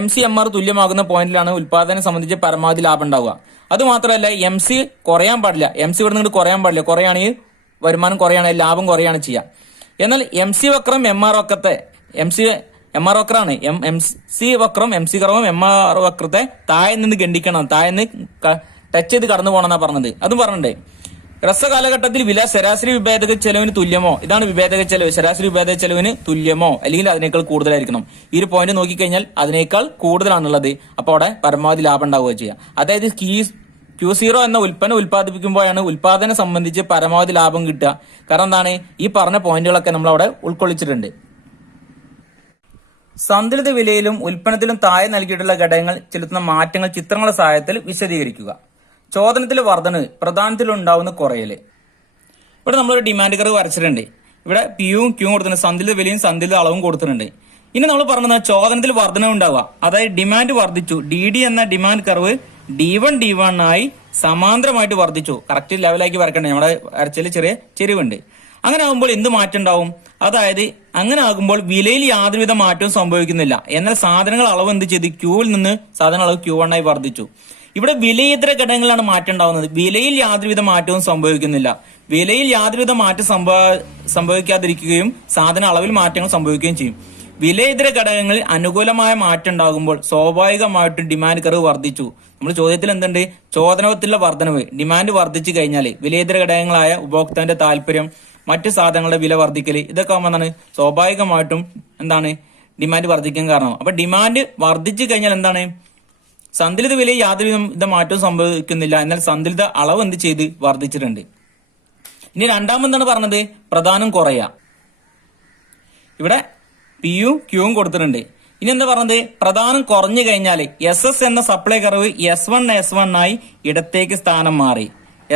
MC MR തുല്യമാകുന്ന പോയിന്റിലാണ് ഉൽപാദനം സംബന്ധിച്ച് പരമാവധി ലാഭം ഉണ്ടാവുക. അതുമാത്രമല്ല MC കുറയാൻ പാടില്ല. MC ഇവിടെ നിന്ന് കുറയാൻ പാടില്ല. കുറയാണെങ്കിൽ വരുമാനം കുറയാണ്, ലാഭം കുറയാണ് ചെയ്യുക. എന്നാൽ MC വക്രം MR വക്രത്തെ MR വക്രാണ്. MC വക്രം MC കർവും MR വക്രത്തെ താഴെ നിന്ന് ഖണ്ഡിക്കണം, താഴെ നിന്ന് ടച്ച് ചെയ്ത് കടന്നു പോകണമെന്നാ പറഞ്ഞത്. അതും പറഞ്ഞിട്ടേ ഹ്രസ്വ കാലഘട്ടത്തിൽ വില ശരാശരി വിഭേദക ചെലവിന് തുല്യമോ, ഇതാണ് വിഭേദക ചെലവ്, ശരാശരി വിഭേദക ചെലവിന് തുല്യമോ അല്ലെങ്കിൽ അതിനേക്കാൾ കൂടുതലായിരിക്കണം. ഈ ഒരു പോയിന്റ് നോക്കിക്കഴിഞ്ഞാൽ അതിനേക്കാൾ കൂടുതലാണുള്ളത്. അപ്പോൾ അവിടെ പരമാവധി ലാഭം ഉണ്ടാവുക ചെയ്യുക. അതായത് Q0 എന്ന ഉൽപ്പന്നം ഉൽപ്പാദിപ്പിക്കുമ്പോഴാണ് ഉൽപാദനം സംബന്ധിച്ച് പരമാവധി ലാഭം കിട്ടുക. കാരണം എന്താണ് ഈ പറഞ്ഞ പോയിന്റുകളൊക്കെ നമ്മൾ അവിടെ ഉൾക്കൊള്ളിച്ചിട്ടുണ്ട്. സന്തുലിത വിലയിലും ഉൽപ്പന്നത്തിലും താഴെ നൽകിയിട്ടുള്ള ഘടകങ്ങൾ ചെലുത്തുന്ന മാറ്റങ്ങൾ ചിത്രങ്ങളുടെ സഹായത്തിൽ വിശദീകരിക്കുക. ചോദനത്തിലെ വർധനവ്, പ്രധാനത്തിലുണ്ടാവുന്ന കുറയല്. ഇവിടെ നമ്മളൊരു ഡിമാൻഡ് കർവ് വരച്ചിട്ടുണ്ട്. ഇവിടെ Pയും Qയും കൊടുത്തിട്ടുണ്ട്, സന്തുലിത വിലയും സന്തുലിത അളവും കൊടുത്തിട്ടുണ്ട്. ഇനി നമ്മൾ പറഞ്ഞത് ചോദനത്തിൽ വർധനവ് ഉണ്ടാവുക. അതായത് ഡിമാൻഡ് വർദ്ധിച്ചു. DD എന്ന ഡിമാൻഡ് കർവ് D1 ആയി സമാന്തരമായിട്ട് വർദ്ധിച്ചു. കറക്റ്റ് ലെവലാക്കി വരക്കണ്ടേ, നമ്മുടെ വരച്ചതിൽ ചെറിയ ചെരിവുണ്ട്. അങ്ങനെ ആകുമ്പോൾ എന്ത് മാറ്റം ഉണ്ടാവും? അതായത് അങ്ങനെ ആകുമ്പോൾ വിലയിൽ യാതൊരുവിധ മാറ്റവും സംഭവിക്കുന്നില്ല. എന്നാൽ സാധനങ്ങൾ അളവ് എന്ത് ചെയ്തു? Qവിൽ നിന്ന് സാധന അളവ് Q1 ആയി വർദ്ധിച്ചു. ഇവിടെ വിലയിതര ഘടകങ്ങളിലാണ് മാറ്റം ഉണ്ടാവുന്നത്. വിലയിൽ യാതൊരുവിധ മാറ്റവും സംഭവിക്കുന്നില്ല. വിലയിൽ യാതൊരുവിധ മാറ്റം സംഭവിക്കാതിരിക്കുകയും സാധന അളവിൽ മാറ്റങ്ങൾ സംഭവിക്കുകയും ചെയ്യും. വിലയിതര ഘടകങ്ങളിൽ അനുകൂലമായ മാറ്റം ഉണ്ടാകുമ്പോൾ സ്വാഭാവികമായിട്ടും ഡിമാൻഡ് കർവ് വർദ്ധിച്ചു. നമ്മൾ ചോദ്യത്തിൽ എന്തുണ്ട്? ചോദനത്തിലുള്ള വർധനവ്, ഡിമാൻഡ് വർദ്ധിച്ചു കഴിഞ്ഞാൽ വിലയിതര ഘടകങ്ങളായ ഉപഭോക്താവിന്റെ താല്പര്യം, മറ്റു സാധനങ്ങളുടെ വില വർദ്ധിക്കല്, ഇതൊക്കെ ആകുമ്പോൾ എന്താണ് സ്വാഭാവികമായിട്ടും എന്താണ് ഡിമാൻഡ് വർദ്ധിക്കാൻ കാരണം. അപ്പൊ ഡിമാൻഡ് വർദ്ധിച്ചു കഴിഞ്ഞാൽ എന്താണ് സന്തുലിത വിലയിൽ യാതൊരുവിധ മാറ്റവും സംഭവിക്കുന്നില്ല. എന്നാൽ സന്തുലിത അളവ് എന്ത് ചെയ്ത് വർദ്ധിച്ചിട്ടുണ്ട്. ഇനി രണ്ടാമെന്താണ് പറഞ്ഞത്? പ്രധാനം കുറയാ. ഇവിടെ Pയും Qയും കൊടുത്തിട്ടുണ്ട്. ഇനി എന്താ പറഞ്ഞത്? പ്രധാനം കുറഞ്ഞു കഴിഞ്ഞാൽ SS എന്ന സപ്ലൈ കർവ് S1 ആയി ഇടത്തേക്ക് സ്ഥാനം മാറി.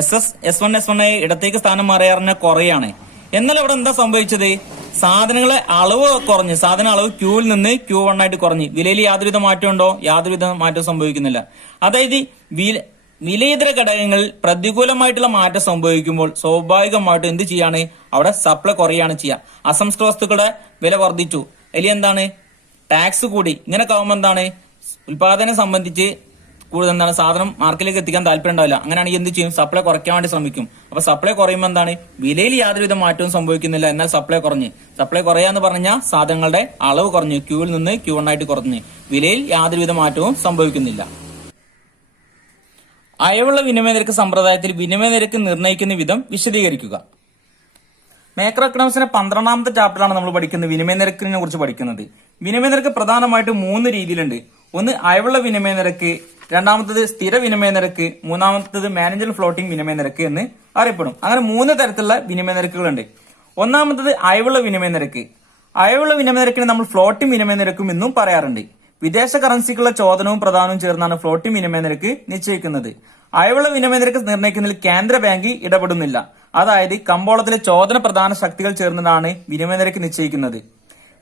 S1 ആയി ഇടത്തേക്ക് സ്ഥാനം മാറി പറഞ്ഞാൽ കുറയാണ്. എന്നാൽ ഇവിടെ എന്താ സംഭവിച്ചത്? സാധനങ്ങളെ അളവ് കുറഞ്ഞ്, സാധന അളവ് Qവിൽ നിന്ന് Q1 ആയിട്ട് കുറഞ്ഞ്. വിലയിൽ യാതൊരുവിധ മാറ്റം ഉണ്ടോ? യാതൊരുവിധ മാറ്റവും സംഭവിക്കുന്നില്ല. അതായത് വിലയിതര ഘടകങ്ങളിൽ പ്രതികൂലമായിട്ടുള്ള മാറ്റം സംഭവിക്കുമ്പോൾ സ്വാഭാവികമായിട്ടും എന്ത് ചെയ്യാണ്? അവിടെ സപ്ലൈ കുറയാണ് ചെയ്യുക. അസംസ്കൃത വസ്തുക്കളുടെ വില വർദ്ധിച്ചു, അല്ലെങ്കിൽ എന്താണ് ടാക്സ് കൂടി. ഇങ്ങനെ ആവുമ്പോൾ എന്താണ് ഉൽപാദനം സംബന്ധിച്ച് കൂടുതൽ എന്താണ് സാധനം മാർക്കറ്റിലേക്ക് എത്തിക്കാൻ താല്പര്യം ഉണ്ടാവില്ല. അങ്ങനെയാണെങ്കിൽ എന്ത് ചെയ്യും? സപ്ലൈ കുറയ്ക്കാൻ വേണ്ടി ശ്രമിക്കും. അപ്പൊ സപ്ലൈ കുറയുമ്പോൾ എന്താണ് വിലയിൽ യാതൊരുവിധ മാറ്റവും സംഭവിക്കുന്നില്ല. എന്നാൽ സപ്ലൈ കുറഞ്ഞ്, സപ്ലൈ കുറയാന്ന് പറഞ്ഞാൽ സാധനങ്ങളുടെ അളവ് കുറഞ്ഞു, Qവിൽ നിന്ന് Q1 ആയിട്ട് കുറഞ്ഞ്. വിലയിൽ യാതൊരുവിധ മാറ്റവും സംഭവിക്കുന്നില്ല. അയവുള്ള വിനിമയ നിരക്ക് സമ്പ്രദായത്തിൽ വിനിമയ നിരക്ക് നിർണ്ണയിക്കുന്ന വിധം വിശദീകരിക്കുക. മാക്രോ എക്കണോമിക്സിന്റെ 12ാമത്തെ ചാപ്റ്ററാണ് നമ്മൾ പഠിക്കുന്നത്. വിനിമയ നിരക്കിനെ കുറിച്ച് പഠിക്കുന്നത്. വിനിമയ നിരക്ക് പ്രധാനമായിട്ട് 3 രീതിയിലുണ്ട്. ഒന്ന് അയവുള്ള വിനിമയ നിരക്ക്, രണ്ടാമത്തത് സ്ഥിര വിനിമയ നിരക്ക്, മൂന്നാമത്തത് മാനേജൽ ഫ്ലോട്ടിംഗ് വിനിമയ നിരക്ക് എന്ന് അറിയപ്പെടും. അങ്ങനെ 3 തരത്തിലുള്ള വിനിമയ നിരക്കുകളുണ്ട്. ഒന്നാമത്തത് അയവുള്ള വിനിമയ നിരക്ക്. അയവുള്ള വിനിമയ നിരക്കിനെ നമ്മൾ ഫ്ലോട്ടിംഗ് വിനിമയ നിരക്കും എന്നും പറയാറുണ്ട്. വിദേശ കറൻസിക്കുള്ള ചോദനവും പ്രദാനവും ചേർന്നാണ് ഫ്ലോട്ടിംഗ് വിനിമയ നിരക്ക് നിശ്ചയിക്കുന്നത്. അയവുള്ള വിനിമയ നിരക്ക് നിർണ്ണയിക്കുന്നതിൽ കേന്ദ്ര ബാങ്ക് ഇടപെടുന്നില്ല. അതായത് കമ്പോളത്തിലെ ചോദന പ്രധാന ശക്തികൾ ചേർന്നതാണ് വിനിമയ നിരക്ക് നിശ്ചയിക്കുന്നത്.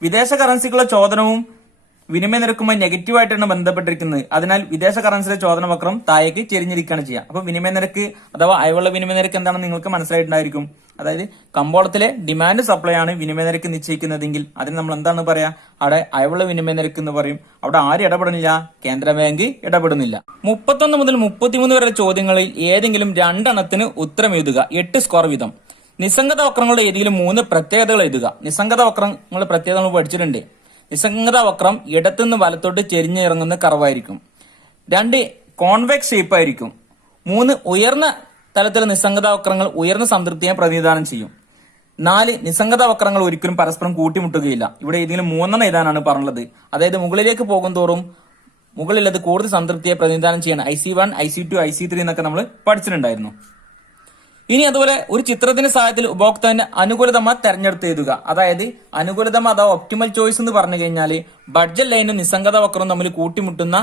വിദേശ കറൻസിക്കുള്ള ചോദനവും വിനിമയ നിരക്കുമായി നെഗറ്റീവായിട്ടാണ് ബന്ധപ്പെട്ടിരിക്കുന്നത്. അതിനാൽ വിദേശ കറൻസിയുടെ ചോദന വക്രം താഴേക്ക് ചെരിഞ്ഞിരിക്കുകയാണ് ചെയ്യുക. അപ്പൊ വിനിമയ നിരക്ക് അഥവാ അയവുള്ള വിനിമയ നിരക്ക് എന്താണെന്ന് നിങ്ങൾക്ക് മനസ്സിലായിട്ടുണ്ടായിരിക്കും. അതായത് കമ്പോളത്തിലെ ഡിമാൻഡ് സപ്ലൈ ആണ് വിനിമയ നിരക്ക് നിശ്ചയിക്കുന്നതെങ്കിൽ അതിന് നമ്മൾ എന്താണ് പറയാ, അവിടെ അയവുള്ള വിനിമയ നിരക്ക് എന്ന് പറയും. അവിടെ ആരും ഇടപെടുന്നില്ല, കേന്ദ്ര ബാങ്ക് ഇടപെടുന്നില്ല. 31 മുതൽ 33 വരെ ചോദ്യങ്ങളിൽ ഏതെങ്കിലും രണ്ടെണ്ണത്തിന് ഉത്തരം എഴുതുക. 8 സ്കോർ വീതം. നിസ്സംഗത വക്രങ്ങളുടെ ഏതെങ്കിലും 3 പ്രത്യേകതകൾ എഴുതുക. നിസ്സംഗത വക്രങ്ങളുടെ പ്രത്യേകത നമ്മൾ പഠിച്ചിട്ടുണ്ട്. നിസ്സംഗത വക്രം ഇടത്തുനിന്ന് വലത്തോട്ട് ചെരിഞ്ഞിറങ്ങുന്ന കർവായിരിക്കും. 2 കോൺവെക്സ് ഷേപ്പ് ആയിരിക്കും. 3 ഉയർന്ന തലത്തിലെ നിസ്സംഗത വക്രങ്ങൾ ഉയർന്ന സംതൃപ്തിയെ പ്രതിനിധാനം ചെയ്യും. 4 നിസ്സംഗത വക്രങ്ങൾ ഒരിക്കലും പരസ്പരം കൂട്ടിമുട്ടുകയില്ല. ഇവിടെ ഏതെങ്കിലും 3 എഴുതാനാണ് പറഞ്ഞത്. അതായത് മുകളിലേക്ക് പോകും തോറും മുകളിലത് കൂടുതൽ സംതൃപ്തിയെ പ്രതിനിധാനം ചെയ്യണം. IC1, IC2, IC3 എന്നൊക്കെ നമ്മൾ പഠിച്ചിട്ടുണ്ടായിരുന്നു. ഇനി അതുപോലെ ഒരു ചിത്രത്തിന്റെ സഹായത്തിൽ ഉപഭോക്താവിന്റെ അനുകൂലതമ തെരഞ്ഞെടുത്ത് എഴുതുക. അതായത് അനുകൂലതമ അഥവാ ഒപ്റ്റിമൽ ചോയ്സ് എന്ന് പറഞ്ഞു കഴിഞ്ഞാൽ ബഡ്ജറ്റ് ലൈനും നിസ്സംഗത വക്രവും തമ്മിൽ കൂട്ടിമുട്ടുന്ന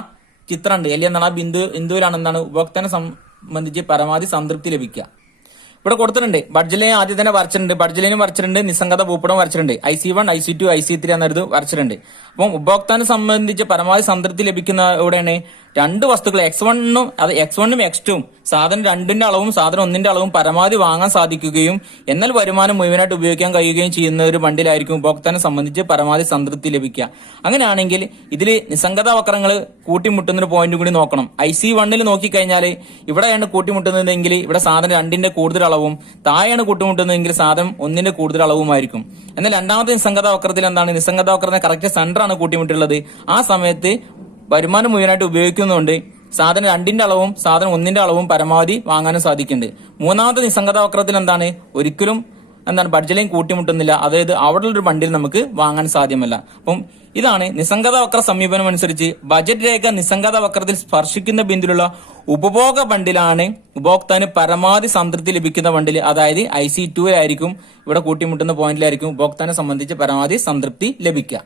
ചിത്രമുണ്ട് അല്ലെങ്കിൽ എന്താണ് ആ ബിന്ദുവിലാണെന്നാണ് ഉപഭോക്താവിനെ സംബന്ധിച്ച് പരമാവധി സംതൃപ്തി ലഭിക്കുക. ഇവിടെ കൊടുത്തിട്ടുണ്ട്. ബഡ്ജറ്റ് ലൈൻ ആദ്യം തന്നെ വരച്ചിട്ടുണ്ട്, ബഡ്ജറ്റ് ലൈനും വരച്ചിട്ടുണ്ട്, നിസ്സംഗത ഭൂപടം വരച്ചിട്ടുണ്ട്, IC1, IC2, IC3 എന്നൊരു വരച്ചിട്ടുണ്ട്. അപ്പം ഉപഭോക്താവിനെ സംബന്ധിച്ച് പരമാവധി സംതൃപ്തി ലഭിക്കുന്ന എവിടെയാണ് 2 വസ്തുക്കൾ X1ഉം X1ഉം X2ഉം സാധനം 2ന്റെ അളവും സാധനം 1ന്റെ അളവും പരമാവധി വാങ്ങാൻ സാധിക്കുകയും എന്നാൽ വരുമാനം മുഴുവനായിട്ട് ഉപയോഗിക്കാൻ കഴിയുകയും ചെയ്യുന്ന ഒരു ബണ്ടിലായിരിക്കും ഉപഭോക്താവിനെ സംബന്ധിച്ച് പരമാവധി സംതൃപ്തി ലഭിക്കുക. അങ്ങനെയാണെങ്കിൽ ഇതിൽ നിസ്സംഗത വക്രങ്ങൾ കൂട്ടിമുട്ടുന്ന ഒരു പോയിന്റ് കൂടി നോക്കണം. IC1ൽ നോക്കിക്കഴിഞ്ഞാൽ ഇവിടെയാണ് കൂട്ടിമുട്ടുന്നതെങ്കിൽ ഇവിടെ സാധനം 2ന്റെ കൂടുതൽ അളവും, താഴെയാണ് കൂട്ടിമുട്ടുന്നതെങ്കിൽ സാധനം 1ന്റെ കൂടുതൽ അളവുമായിരിക്കും. എന്നാൽ രണ്ടാമത്തെ നിസ്സംഗത വക്രത്തിൽ എന്താണ്, നിസ്സംഗത വക്രത്തിന്റെ കറക്റ്റ് സെന്ററാണ് കൂട്ടിമുട്ടുള്ളത്. ആ സമയത്ത് വരുമാനം മുഴുവനായിട്ട് ഉപയോഗിക്കുന്നുണ്ട് സാധനം 2ന്റെ അളവും സാധനം 1ന്റെ അളവും പരമാവധി വാങ്ങാനും സാധിക്കുന്നുണ്ട്. മൂന്നാമത്തെ നിസ്സംഗത വക്രത്തിൽ എന്താണ്, ഒരിക്കലും ബഡ്ജറ്റ് ലൈൻ കൂട്ടിമുട്ടുന്നില്ല. അതായത് അവിടെ ഒരു ബണ്ടിൽ നമുക്ക് വാങ്ങാൻ സാധ്യമല്ല. അപ്പം ഇതാണ് നിസ്സംഗത വക്ര സമീപനം അനുസരിച്ച് ബജറ്റ് രേഖ നിസ്സംഗത വക്രത്തിൽ സ്പർശിക്കുന്ന ബിന്ദുവിലുള്ള ഉപഭോഗ ബണ്ടിലാണ് ഉപഭോക്താവിന് പരമാവധി സംതൃപ്തി ലഭിക്കുന്ന ബണ്ടിൽ. അതായത് IC2 ആയിരിക്കും ഇവിടെ കൂട്ടിമുട്ടുന്ന പോയിന്റിലായിരിക്കും ഉപഭോക്താവിനെ സംബന്ധിച്ച് പരമാവധി സംതൃപ്തി ലഭിക്കുക.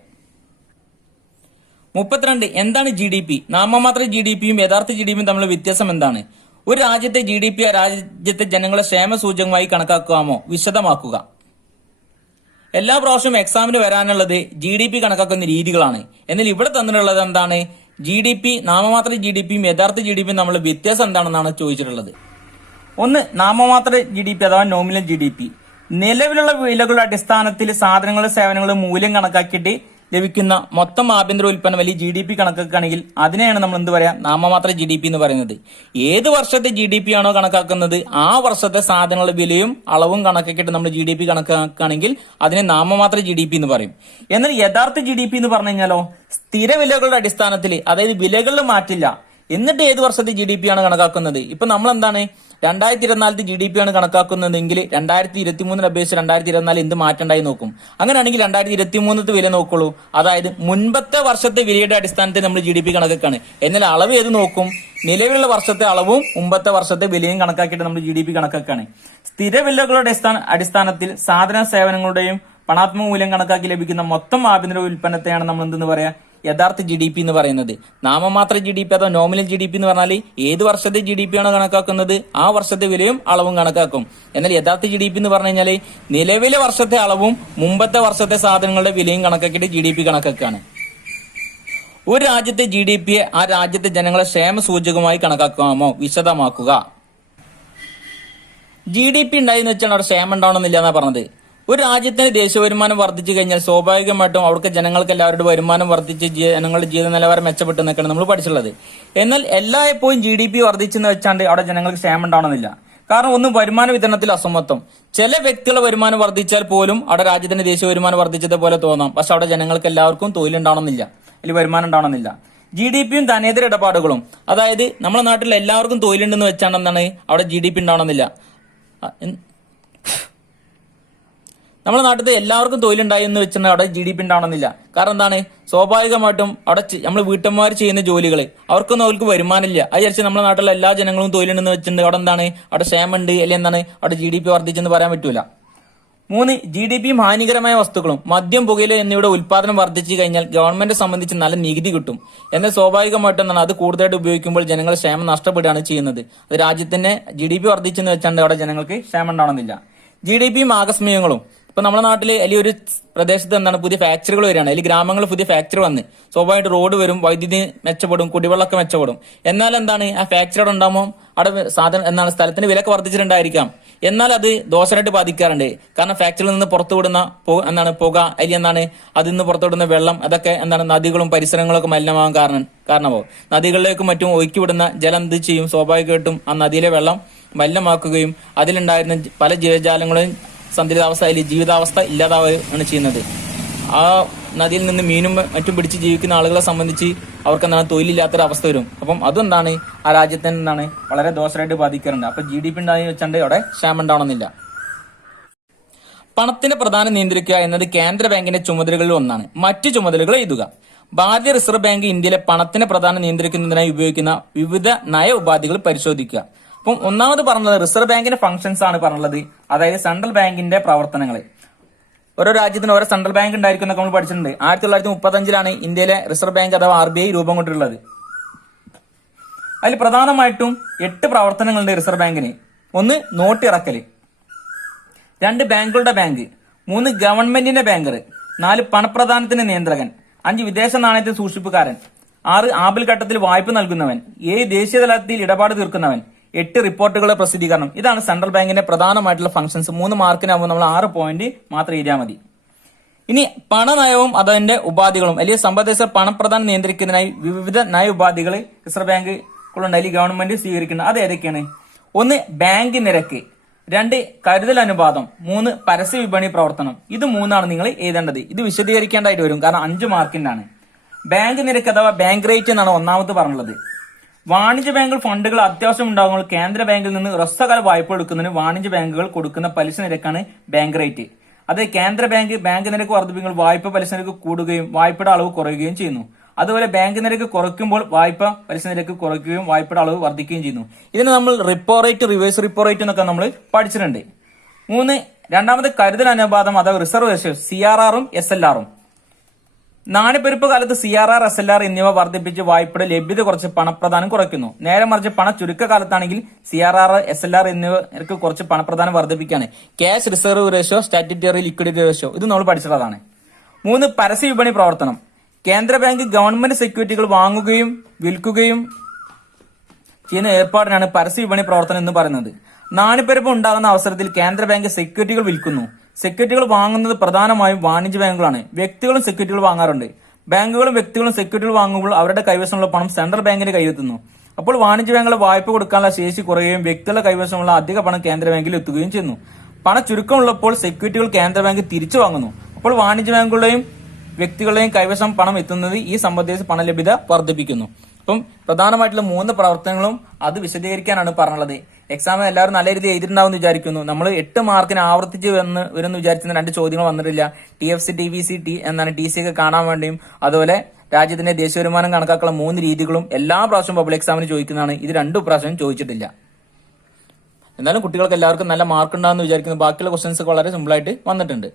32 എന്താണ് GDP? നാമമാത്ര GDPയും യഥാർത്ഥ GDPയും തമ്മിലുള്ള വ്യത്യാസം എന്താണ്? ഒരു രാജ്യത്തെ GDP ആ രാജ്യത്തെ ജനങ്ങളുടെ ക്ഷേമ സൂചകമായി കണക്കാക്കാമോ? വിശദമാക്കുക. എല്ലാ പ്രാവശ്യവും എക്സാമിന് വരാനുള്ളത് GDP കണക്കാക്കുന്ന രീതികളാണ്. എന്നാൽ ഇവിടെ തന്നിട്ടുള്ളത് എന്താണ്, GDP നാമമാത്ര GDPയും യഥാർത്ഥ GDPയും തമ്മിലുള്ള വ്യത്യാസം എന്താണെന്നാണ് ചോദിച്ചിട്ടുള്ളത്. ഒന്ന്, നാമമാത്ര GDP അഥവാ നോമിനൽ GDP നിലവിലുള്ള വിലകളുടെ അടിസ്ഥാനത്തിൽ സാധനങ്ങളുടെ സേവനങ്ങളുടെ മൂല്യം കണക്കാക്കിയിട്ട് ലഭിക്കുന്ന മൊത്തം ആഭ്യന്തര ഉൽപ്പന്നം അല്ലെങ്കിൽ GDP കണക്കാക്കുകയാണെങ്കിൽ അതിനെയാണ് നമ്മൾ എന്ത് പറയാ, നാമമാത്ര GDP എന്ന് പറയുന്നത്. ഏത് വർഷത്തെ GDP ആണോ കണക്കാക്കുന്നത് ആ വർഷത്തെ സാധനങ്ങളുടെ വിലയും അളവും കണക്കാക്കിയിട്ട് നമ്മൾ GDP കണക്കാക്കുകയാണെങ്കിൽ അതിനെ നാമമാത്ര GDP എന്ന് പറയും. എന്നാൽ യഥാർത്ഥ GDP എന്ന് പറഞ്ഞു കഴിഞ്ഞാലോ സ്ഥിര വിലകളുടെ അടിസ്ഥാനത്തിൽ, അതായത് വിലകളിൽ മാറ്റില്ല, എന്നിട്ട് ഏത് വർഷത്തെ GDP ആണ് കണക്കാക്കുന്നത്. ഇപ്പൊ നമ്മൾ എന്താണ് 2024 GDP ആണ് കണക്കാക്കുന്നതെങ്കിൽ 2023 അപേക്ഷിച്ച് 2024 എന്ത് മാറ്റണ്ടായി നോക്കും. അങ്ങനെയാണെങ്കിൽ 2023 വില നോക്കുള്ളൂ. അതായത് മുൻപത്തെ വർഷത്തെ വിലയുടെ അടിസ്ഥാനത്തിൽ നമ്മൾ GDP കണക്കാക്കാണ്. എന്നാൽ അളവ് ഏത് നോക്കും, നിലവിലുള്ള വർഷത്തെ അളവും മുമ്പത്തെ വർഷത്തെ വിലയും കണക്കാക്കിയിട്ട് നമ്മൾ GDP കണക്കാക്കാണ്. സ്ഥിര വിലകളുടെ അടിസ്ഥാനത്തിൽ സാധന സേവനങ്ങളുടെയും പണാത്മക മൂല്യം കണക്കാക്കി ലഭിക്കുന്ന മൊത്തം ആഭ്യന്തര ഉൽപ്പന്നത്തെയാണ് നമ്മൾ എന്തെന്ന് പറയാ, യഥാർത്ഥ GDP എന്ന് പറയുന്നത്. നാമമാത്ര GDP അഥവാ നോമിനൽ GDP എന്ന് പറഞ്ഞാൽ ഏത് വർഷത്തെ GDP ആണ് കണക്കാക്കുന്നത് ആ വർഷത്തെ വിലയും അളവും കണക്കാക്കും. എന്നാൽ യഥാർത്ഥ GDP എന്ന് പറഞ്ഞു കഴിഞ്ഞാൽ നിലവിലെ വർഷത്തെ അളവും മുമ്പത്തെ വർഷത്തെ സാധനങ്ങളുടെ വിലയും കണക്കാക്കിയിട്ട് GDP കണക്കാക്കാണ്. ഒരു രാജ്യത്തെ GDP ആ രാജ്യത്തെ ജനങ്ങളെ ക്ഷേമ സൂചകമായി കണക്കാക്കാമോ? വിശദമാക്കുക. GDP ഉണ്ടായെന്ന് വെച്ചാൽ അവിടെ ക്ഷേമം ഉണ്ടാവണമെന്നില്ല എന്നാ പറഞ്ഞത്. ഒരു രാജ്യത്തിന് ദേശീയ വരുമാനം വർദ്ധിച്ചു കഴിഞ്ഞാൽ സ്വാഭാവികമായിട്ടും അവിടുത്തെ ജനങ്ങൾക്ക് എല്ലാവരുടെ വരുമാനം വർദ്ധിച്ച് ജനങ്ങളുടെ ജീവിത നിലവാരം മെച്ചപ്പെട്ടു എന്നൊക്കെയാണ് നമ്മൾ പഠിച്ചിട്ടുള്ളത്. എന്നാൽ എല്ലായ്പ്പോഴും GDP വർദ്ധിച്ചെന്ന് വെച്ചാണ്ട് അവിടെ ജനങ്ങൾക്ക് ക്ഷേമം ഉണ്ടാവണമെന്നില്ല. കാരണം ഒന്ന്, വരുമാന വിതരണത്തിൽ അസമത്വം. ചില വ്യക്തികളുടെ വരുമാനം വർദ്ധിച്ചാൽ പോലും അവിടെ രാജ്യത്തിന്റെ ദേശീയ വരുമാനം വർദ്ധിച്ചതുപോലെ തോന്നാം, പക്ഷെ അവിടെ ജനങ്ങൾക്ക് എല്ലാവർക്കും തൊഴിലുണ്ടാവണമെന്നില്ല, അല്ലെങ്കിൽ വരുമാനം ഉണ്ടാവണമെന്നില്ല. GDPയും ധനേതര ഇടപാടുകളും, അതായത് നമ്മുടെ നാട്ടിൽ എല്ലാവർക്കും തൊഴിലുണ്ടെന്ന് വെച്ചാണ് എന്താണ് അവിടെ GDP ഉണ്ടാവണമെന്നില്ല. നമ്മുടെ നാട്ടിൽ എല്ലാവർക്കും തൊഴിലുണ്ടായി എന്ന് വെച്ചാൽ അവിടെ GDP ഉണ്ടാവണമെന്നില്ല. കാരണം എന്താണ്, സ്വാഭാവികമായിട്ടും അവിടെ നമ്മൾ വീട്ടമ്മമാർ ചെയ്യുന്ന ജോലികൾ അവർക്കൊന്നും അവർക്ക് വരുമാനമില്ല. അത് വിചാരിച്ച് നമ്മുടെ നാട്ടിലെ എല്ലാ ജനങ്ങളും തൊഴിലുണ്ടെന്ന് വെച്ചിട്ടുണ്ട് അവിടെ എന്താണ് അവിടെ ക്ഷേമമുണ്ട് അല്ലെങ്കിൽ എന്താണ് അവിടെ GDP വർദ്ധിച്ചെന്ന് പറയാൻ പറ്റൂല. 3 GDP ഹാനികരമായ വസ്തുക്കളും മദ്യം, പുകയില എന്നിവയുടെ ഉൽപാദനം വർദ്ധിച്ചു കഴിഞ്ഞാൽ ഗവൺമെന്റ് സംബന്ധിച്ച് നല്ല നികുതി കിട്ടും. എന്നാൽ സ്വാഭാവികമായിട്ടും അത് കൂടുതലായിട്ട് ഉപയോഗിക്കുമ്പോൾ ജനങ്ങൾ ക്ഷേമം നഷ്ടപ്പെടുകയാണ് ചെയ്യുന്നത്. അത് രാജ്യത്തിന്റെ GDP വർദ്ധിച്ചെന്ന് വെച്ചാണ്ട് അവിടെ ജനങ്ങൾക്ക് ക്ഷേമം ഉണ്ടാവണമെന്നില്ല. GDPയും ആകസ്മികങ്ങളും ഇപ്പൊ നമ്മുടെ നാട്ടില് അല്ലെങ്കിൽ ഒരു പ്രദേശത്ത് എന്താണ് പുതിയ ഫാക്ടറികൾ വരികയാണ്, അല്ലെങ്കിൽ ഗ്രാമങ്ങളിൽ പുതിയ ഫാക്ടറി വന്ന് സ്വാഭാവികമായിട്ട് റോഡ് വരും, വൈദ്യുതി മെച്ചപ്പെടും, കുടിവെള്ളമൊക്കെ മെച്ചപ്പെടും. എന്നാൽ എന്താണ് ആ ഫാക്ടറി അവിടെ ഉണ്ടാകുമ്പോൾ അവിടെ സാധനം എന്താണ് സ്ഥലത്തിന് വിലക്ക് വർദ്ധിച്ചിട്ടുണ്ടായിരിക്കാം. എന്നാൽ അത് ദോഷമായിട്ട് ബാധിക്കാറുണ്ട്. കാരണം ഫാക്ടറിയിൽ നിന്ന് പുറത്തുവിടുന്ന എന്താണ് പുക, അല്ലെങ്കിൽ എന്താണ് അതിൽ നിന്ന് പുറത്തുവിടുന്ന വെള്ളം, അതൊക്കെ എന്താണ് നദികളും പരിസരങ്ങളും ഒക്കെ മലിനമാകാൻ കാരണമാവും. നദികളിലേക്കും മറ്റും ഒഴുക്കി വിടുന്ന ജലം എന്ത് ചെയ്യും, സ്വാഭാവികമായിട്ടും ആ നദിയിലെ വെള്ളം മലിനമാക്കുകയും അതിലുണ്ടായിരുന്ന പല ജീവജാലങ്ങളും സന്തുലിതാവസ്ഥ അല്ലെങ്കിൽ ജീവിതാവസ്ഥ ഇല്ലാതാവുകയാണ് ചെയ്യുന്നത്. ആ നദിയിൽ നിന്ന് മീനും മറ്റും പിടിച്ച് ജീവിക്കുന്ന ആളുകളെ സംബന്ധിച്ച് അവർക്ക് എന്താണ് തൊഴിലില്ലാത്തൊരു അവസ്ഥ വരും. അപ്പം അതെന്താണ് ആ രാജ്യത്തിന് എന്താണ് വളരെ ദോഷമായിട്ട് ബാധിക്കാറുണ്ട്. അപ്പൊ GDP ഉണ്ടായി വെച്ചാണ്ട് അവിടെ ക്ഷാമം ഉണ്ടാവണമെന്നില്ല. പണത്തിന്റെ പ്രധാനം നിയന്ത്രിക്കുക എന്നത് കേന്ദ്ര ബാങ്കിന്റെ ചുമതലകളിൽ ഒന്നാണ്. മറ്റു ചുമതലകൾ എഴുതുക. ഭാരതീയ റിസർവ് ബാങ്ക് ഇന്ത്യയിലെ പണത്തിന്റെ പ്രധാനം നിയന്ത്രിക്കുന്നതിനായി ഉപയോഗിക്കുന്ന വിവിധ നയ ഉപാധികൾ പരിശോധിക്കുക. അപ്പം ഒന്നാമത് പറഞ്ഞത് റിസർവ് ബാങ്കിന്റെ ഫംഗ്ഷൻസ് ആണ് പറഞ്ഞത്, അതായത് സെൻട്രൽ ബാങ്കിന്റെ പ്രവർത്തനങ്ങൾ. ഓരോ രാജ്യത്തിന് ഓരോ സെൻട്രൽ ബാങ്ക് ഉണ്ടായിരിക്കും എന്നൊക്കെ നമ്മൾ പഠിച്ചിട്ടുണ്ട്. 1935 ഇന്ത്യയിലെ റിസർവ് ബാങ്ക് അഥവാ RBI രൂപം കൊണ്ടിട്ടുള്ളത്. അതിൽ പ്രധാനമായിട്ടും 8 പ്രവർത്തനങ്ങളുണ്ട് റിസർവ് ബാങ്കിന്. 1 നോട്ട് ഇറക്കല്, 2 ബാങ്കുകളുടെ ബാങ്ക്, 3 ഗവൺമെന്റിന്റെ ബാങ്കർ, 4 പണപ്രധാനത്തിന്റെ നിയന്ത്രകൻ, 5 വിദേശ നാണയത്തിൽ സൂക്ഷിപ്പുകാരൻ, 6 ആപൽഘട്ടത്തിൽ വായ്പ നൽകുന്നവൻ, 7 ദേശീയ തലത്തിൽ ഇടപാട് തീർക്കുന്നവൻ, 8 റിപ്പോർട്ടുകളുടെ പ്രസിദ്ധീകരണം. ഇതാണ് സെൻട്രൽ ബാങ്കിന്റെ പ്രധാനമായിട്ടുള്ള ഫംഗ്ഷൻസ്. 3 മാർക്കിനാകുമ്പോൾ നമ്മൾ 6 പോയിന്റ് മാത്രം എഴുതിയാൽ മതി. ഇനി പണനയവും അതിന്റെ ഉപാധികളും അല്ലെങ്കിൽ സമ്പദ്ദേശ പണപ്രധാനം നിയന്ത്രിക്കുന്നതിനായി വിവിധ നയ ഉപാധികൾ റിസർവ് ബാങ്കുകളുണ്ട്, അല്ലെങ്കിൽ ഗവൺമെന്റ് സ്വീകരിക്കുന്നത്. അത് ഏതൊക്കെയാണ്? 1 ബാങ്ക് നിരക്ക്, 2 കരുതൽ അനുപാതം, 3 പരസ്യ വിപണി പ്രവർത്തനം. ഇത് 3 നിങ്ങൾ എഴുതേണ്ടത്. ഇത് വിശദീകരിക്കേണ്ടതായിട്ട് വരും, കാരണം 5 മാർക്കിനാണ്. ബാങ്ക് നിരക്ക് അഥവാ ബാങ്ക് റേറ്റ് എന്നാണ് ഒന്നാമത് പറഞ്ഞുള്ളത്. വാണിജ്യ ബാങ്കുകൾ ഫണ്ടുകൾ അത്യാവശ്യം ഉണ്ടാകുമ്പോൾ കേന്ദ്ര ബാങ്കിൽ നിന്ന് ഹ്രസ്വകാല വായ്പ എടുക്കുന്നതിന് വാണിജ്യ ബാങ്കുകൾ കൊടുക്കുന്ന പലിശ നിരക്കാണ് ബാങ്ക് റേറ്റ്. അത് കേന്ദ്ര ബാങ്ക് നിരക്ക് വർദ്ധിപ്പിക്കുമ്പോൾ വായ്പ പലിശ നിരക്ക് കൂടുകയും വായ്പയുടെ അളവ് കുറയുകയും ചെയ്യുന്നു. അതുപോലെ ബാങ്ക് നിരക്ക് കുറയ്ക്കുമ്പോൾ വായ്പ പലിശ നിരക്ക് കുറയ്ക്കുകയും വായ്പയുടെ അളവ് വർദ്ധിക്കുകയും ചെയ്യുന്നു. ഇതിന് നമ്മൾ repo rate, reverse repo rate എന്നൊക്കെ നമ്മൾ പഠിച്ചിട്ടുണ്ട്. 3 രണ്ടാമത് കരുതൽ അനുപാതം അഥവാ റിസർവ് റേഷ്യോ, CRRഉം SLRഉം. നാണ്യപ്പെരുപ്പ് കാലത്ത് CRR, SLR എന്നിവ വർദ്ധിപ്പിച്ച് വായ്പയുടെ ലഭ്യത കുറച്ച് പണപ്രധാനം കുറയ്ക്കുന്നു. നേരെ മറിച്ച് പണ ചുരുക്കകാലത്താണെങ്കിൽ CRR, SLR എന്നിവർക്ക് കുറച്ച് പണപ്രധാനം വർദ്ധിപ്പിക്കുകയാണ്. Cash reserve ratio, statutory liquidity ratio, ഇത് നമ്മൾ പഠിച്ചിട്ടുള്ളതാണ്. 3 പരസ്യ വിപണി പ്രവർത്തനം. കേന്ദ്ര ബാങ്ക് ഗവൺമെന്റ് സെക്യൂരിറ്റികൾ വാങ്ങുകയും വിൽക്കുകയും ചെയ്യുന്ന ഏർപ്പാടിനാണ് പരസ്യ വിപണി പ്രവർത്തനം എന്ന് പറയുന്നത്. നാണ്യപ്പെരുപ്പം ഉണ്ടാകുന്ന അവസരത്തിൽ കേന്ദ്ര ബാങ്ക് സെക്യൂരിറ്റികൾ വിൽക്കുന്നു. സെക്യൂരിറ്റികൾ വാങ്ങുന്നത് പ്രധാനമായും വാണിജ്യ ബാങ്കുകളാണ്. വ്യക്തികളും സെക്യൂരിറ്റികൾ വാങ്ങാറുണ്ട്. ബാങ്കുകളും വ്യക്തികളും സെക്യൂരിറ്റികൾ വാങ്ങുമ്പോൾ അവരുടെ കൈവശമുള്ള പണം സെൻട്രൽ ബാങ്കിന് കൈയെത്തുന്നു. അപ്പോൾ വാണിജ്യ ബാങ്കുകൾ വായ്പ കൊടുക്കാനുള്ള ശേഷി കുറയുകയും വ്യക്തികളുടെ കൈവശമുള്ള അധിക പണം കേന്ദ്ര ബാങ്കിൽ എത്തുകയും ചെയ്യുന്നു. പണ ചുരുക്കമുള്ളപ്പോൾ സെക്യൂരിറ്റികൾ കേന്ദ്ര ബാങ്ക് തിരിച്ചു വാങ്ങുന്നു. അപ്പോൾ വാണിജ്യ ബാങ്കുകളുടെയും വ്യക്തികളുടെയും കൈവശം പണം എത്തുന്നത് ഈ സമ്പദ്ദേശ പണലഭ്യത വർദ്ധിപ്പിക്കുന്നു. അപ്പം പ്രധാനമായിട്ടുള്ള 3 പ്രവർത്തനങ്ങളും അത് വിശദീകരിക്കാനാണ് പറഞ്ഞുള്ളത്. എക്സാമിന് എല്ലാവരും നല്ല രീതിയിൽ എഴുതിയിട്ടുണ്ടാവും വിചാരിക്കുന്നു. നമ്മൾ 8 മാർക്കിന് ആവർത്തിച്ച് വരുമെന്ന് വിചാരിച്ചിരുന്ന 2 ചോദ്യങ്ങൾ വന്നിട്ടില്ല. TFC, TVC, TC ഒക്കെ കാണാൻ വേണ്ടിയും അതുപോലെ രാജ്യത്തിന്റെ ദേശീയ വരുമാനം കണക്കാക്കാനുള്ള 3 രീതികളും എല്ലാ പ്രാവശ്യവും പബ്ലിക് എക്സാമിന് ചോദിക്കുന്നതാണ്. ഇത് 2 പ്രാവശ്യം ചോദിച്ചിട്ടില്ല. എന്നാലും കുട്ടികൾക്ക് എല്ലാവർക്കും നല്ല മാർക്ക് ഉണ്ടാകുമെന്ന് വിചാരിക്കുന്നു. ബാക്കിയുള്ള ക്വസ്റ്റ്യൻസ് വളരെ സിമ്പിൾ ആയിട്ട് വന്നിട്ടുണ്ട്.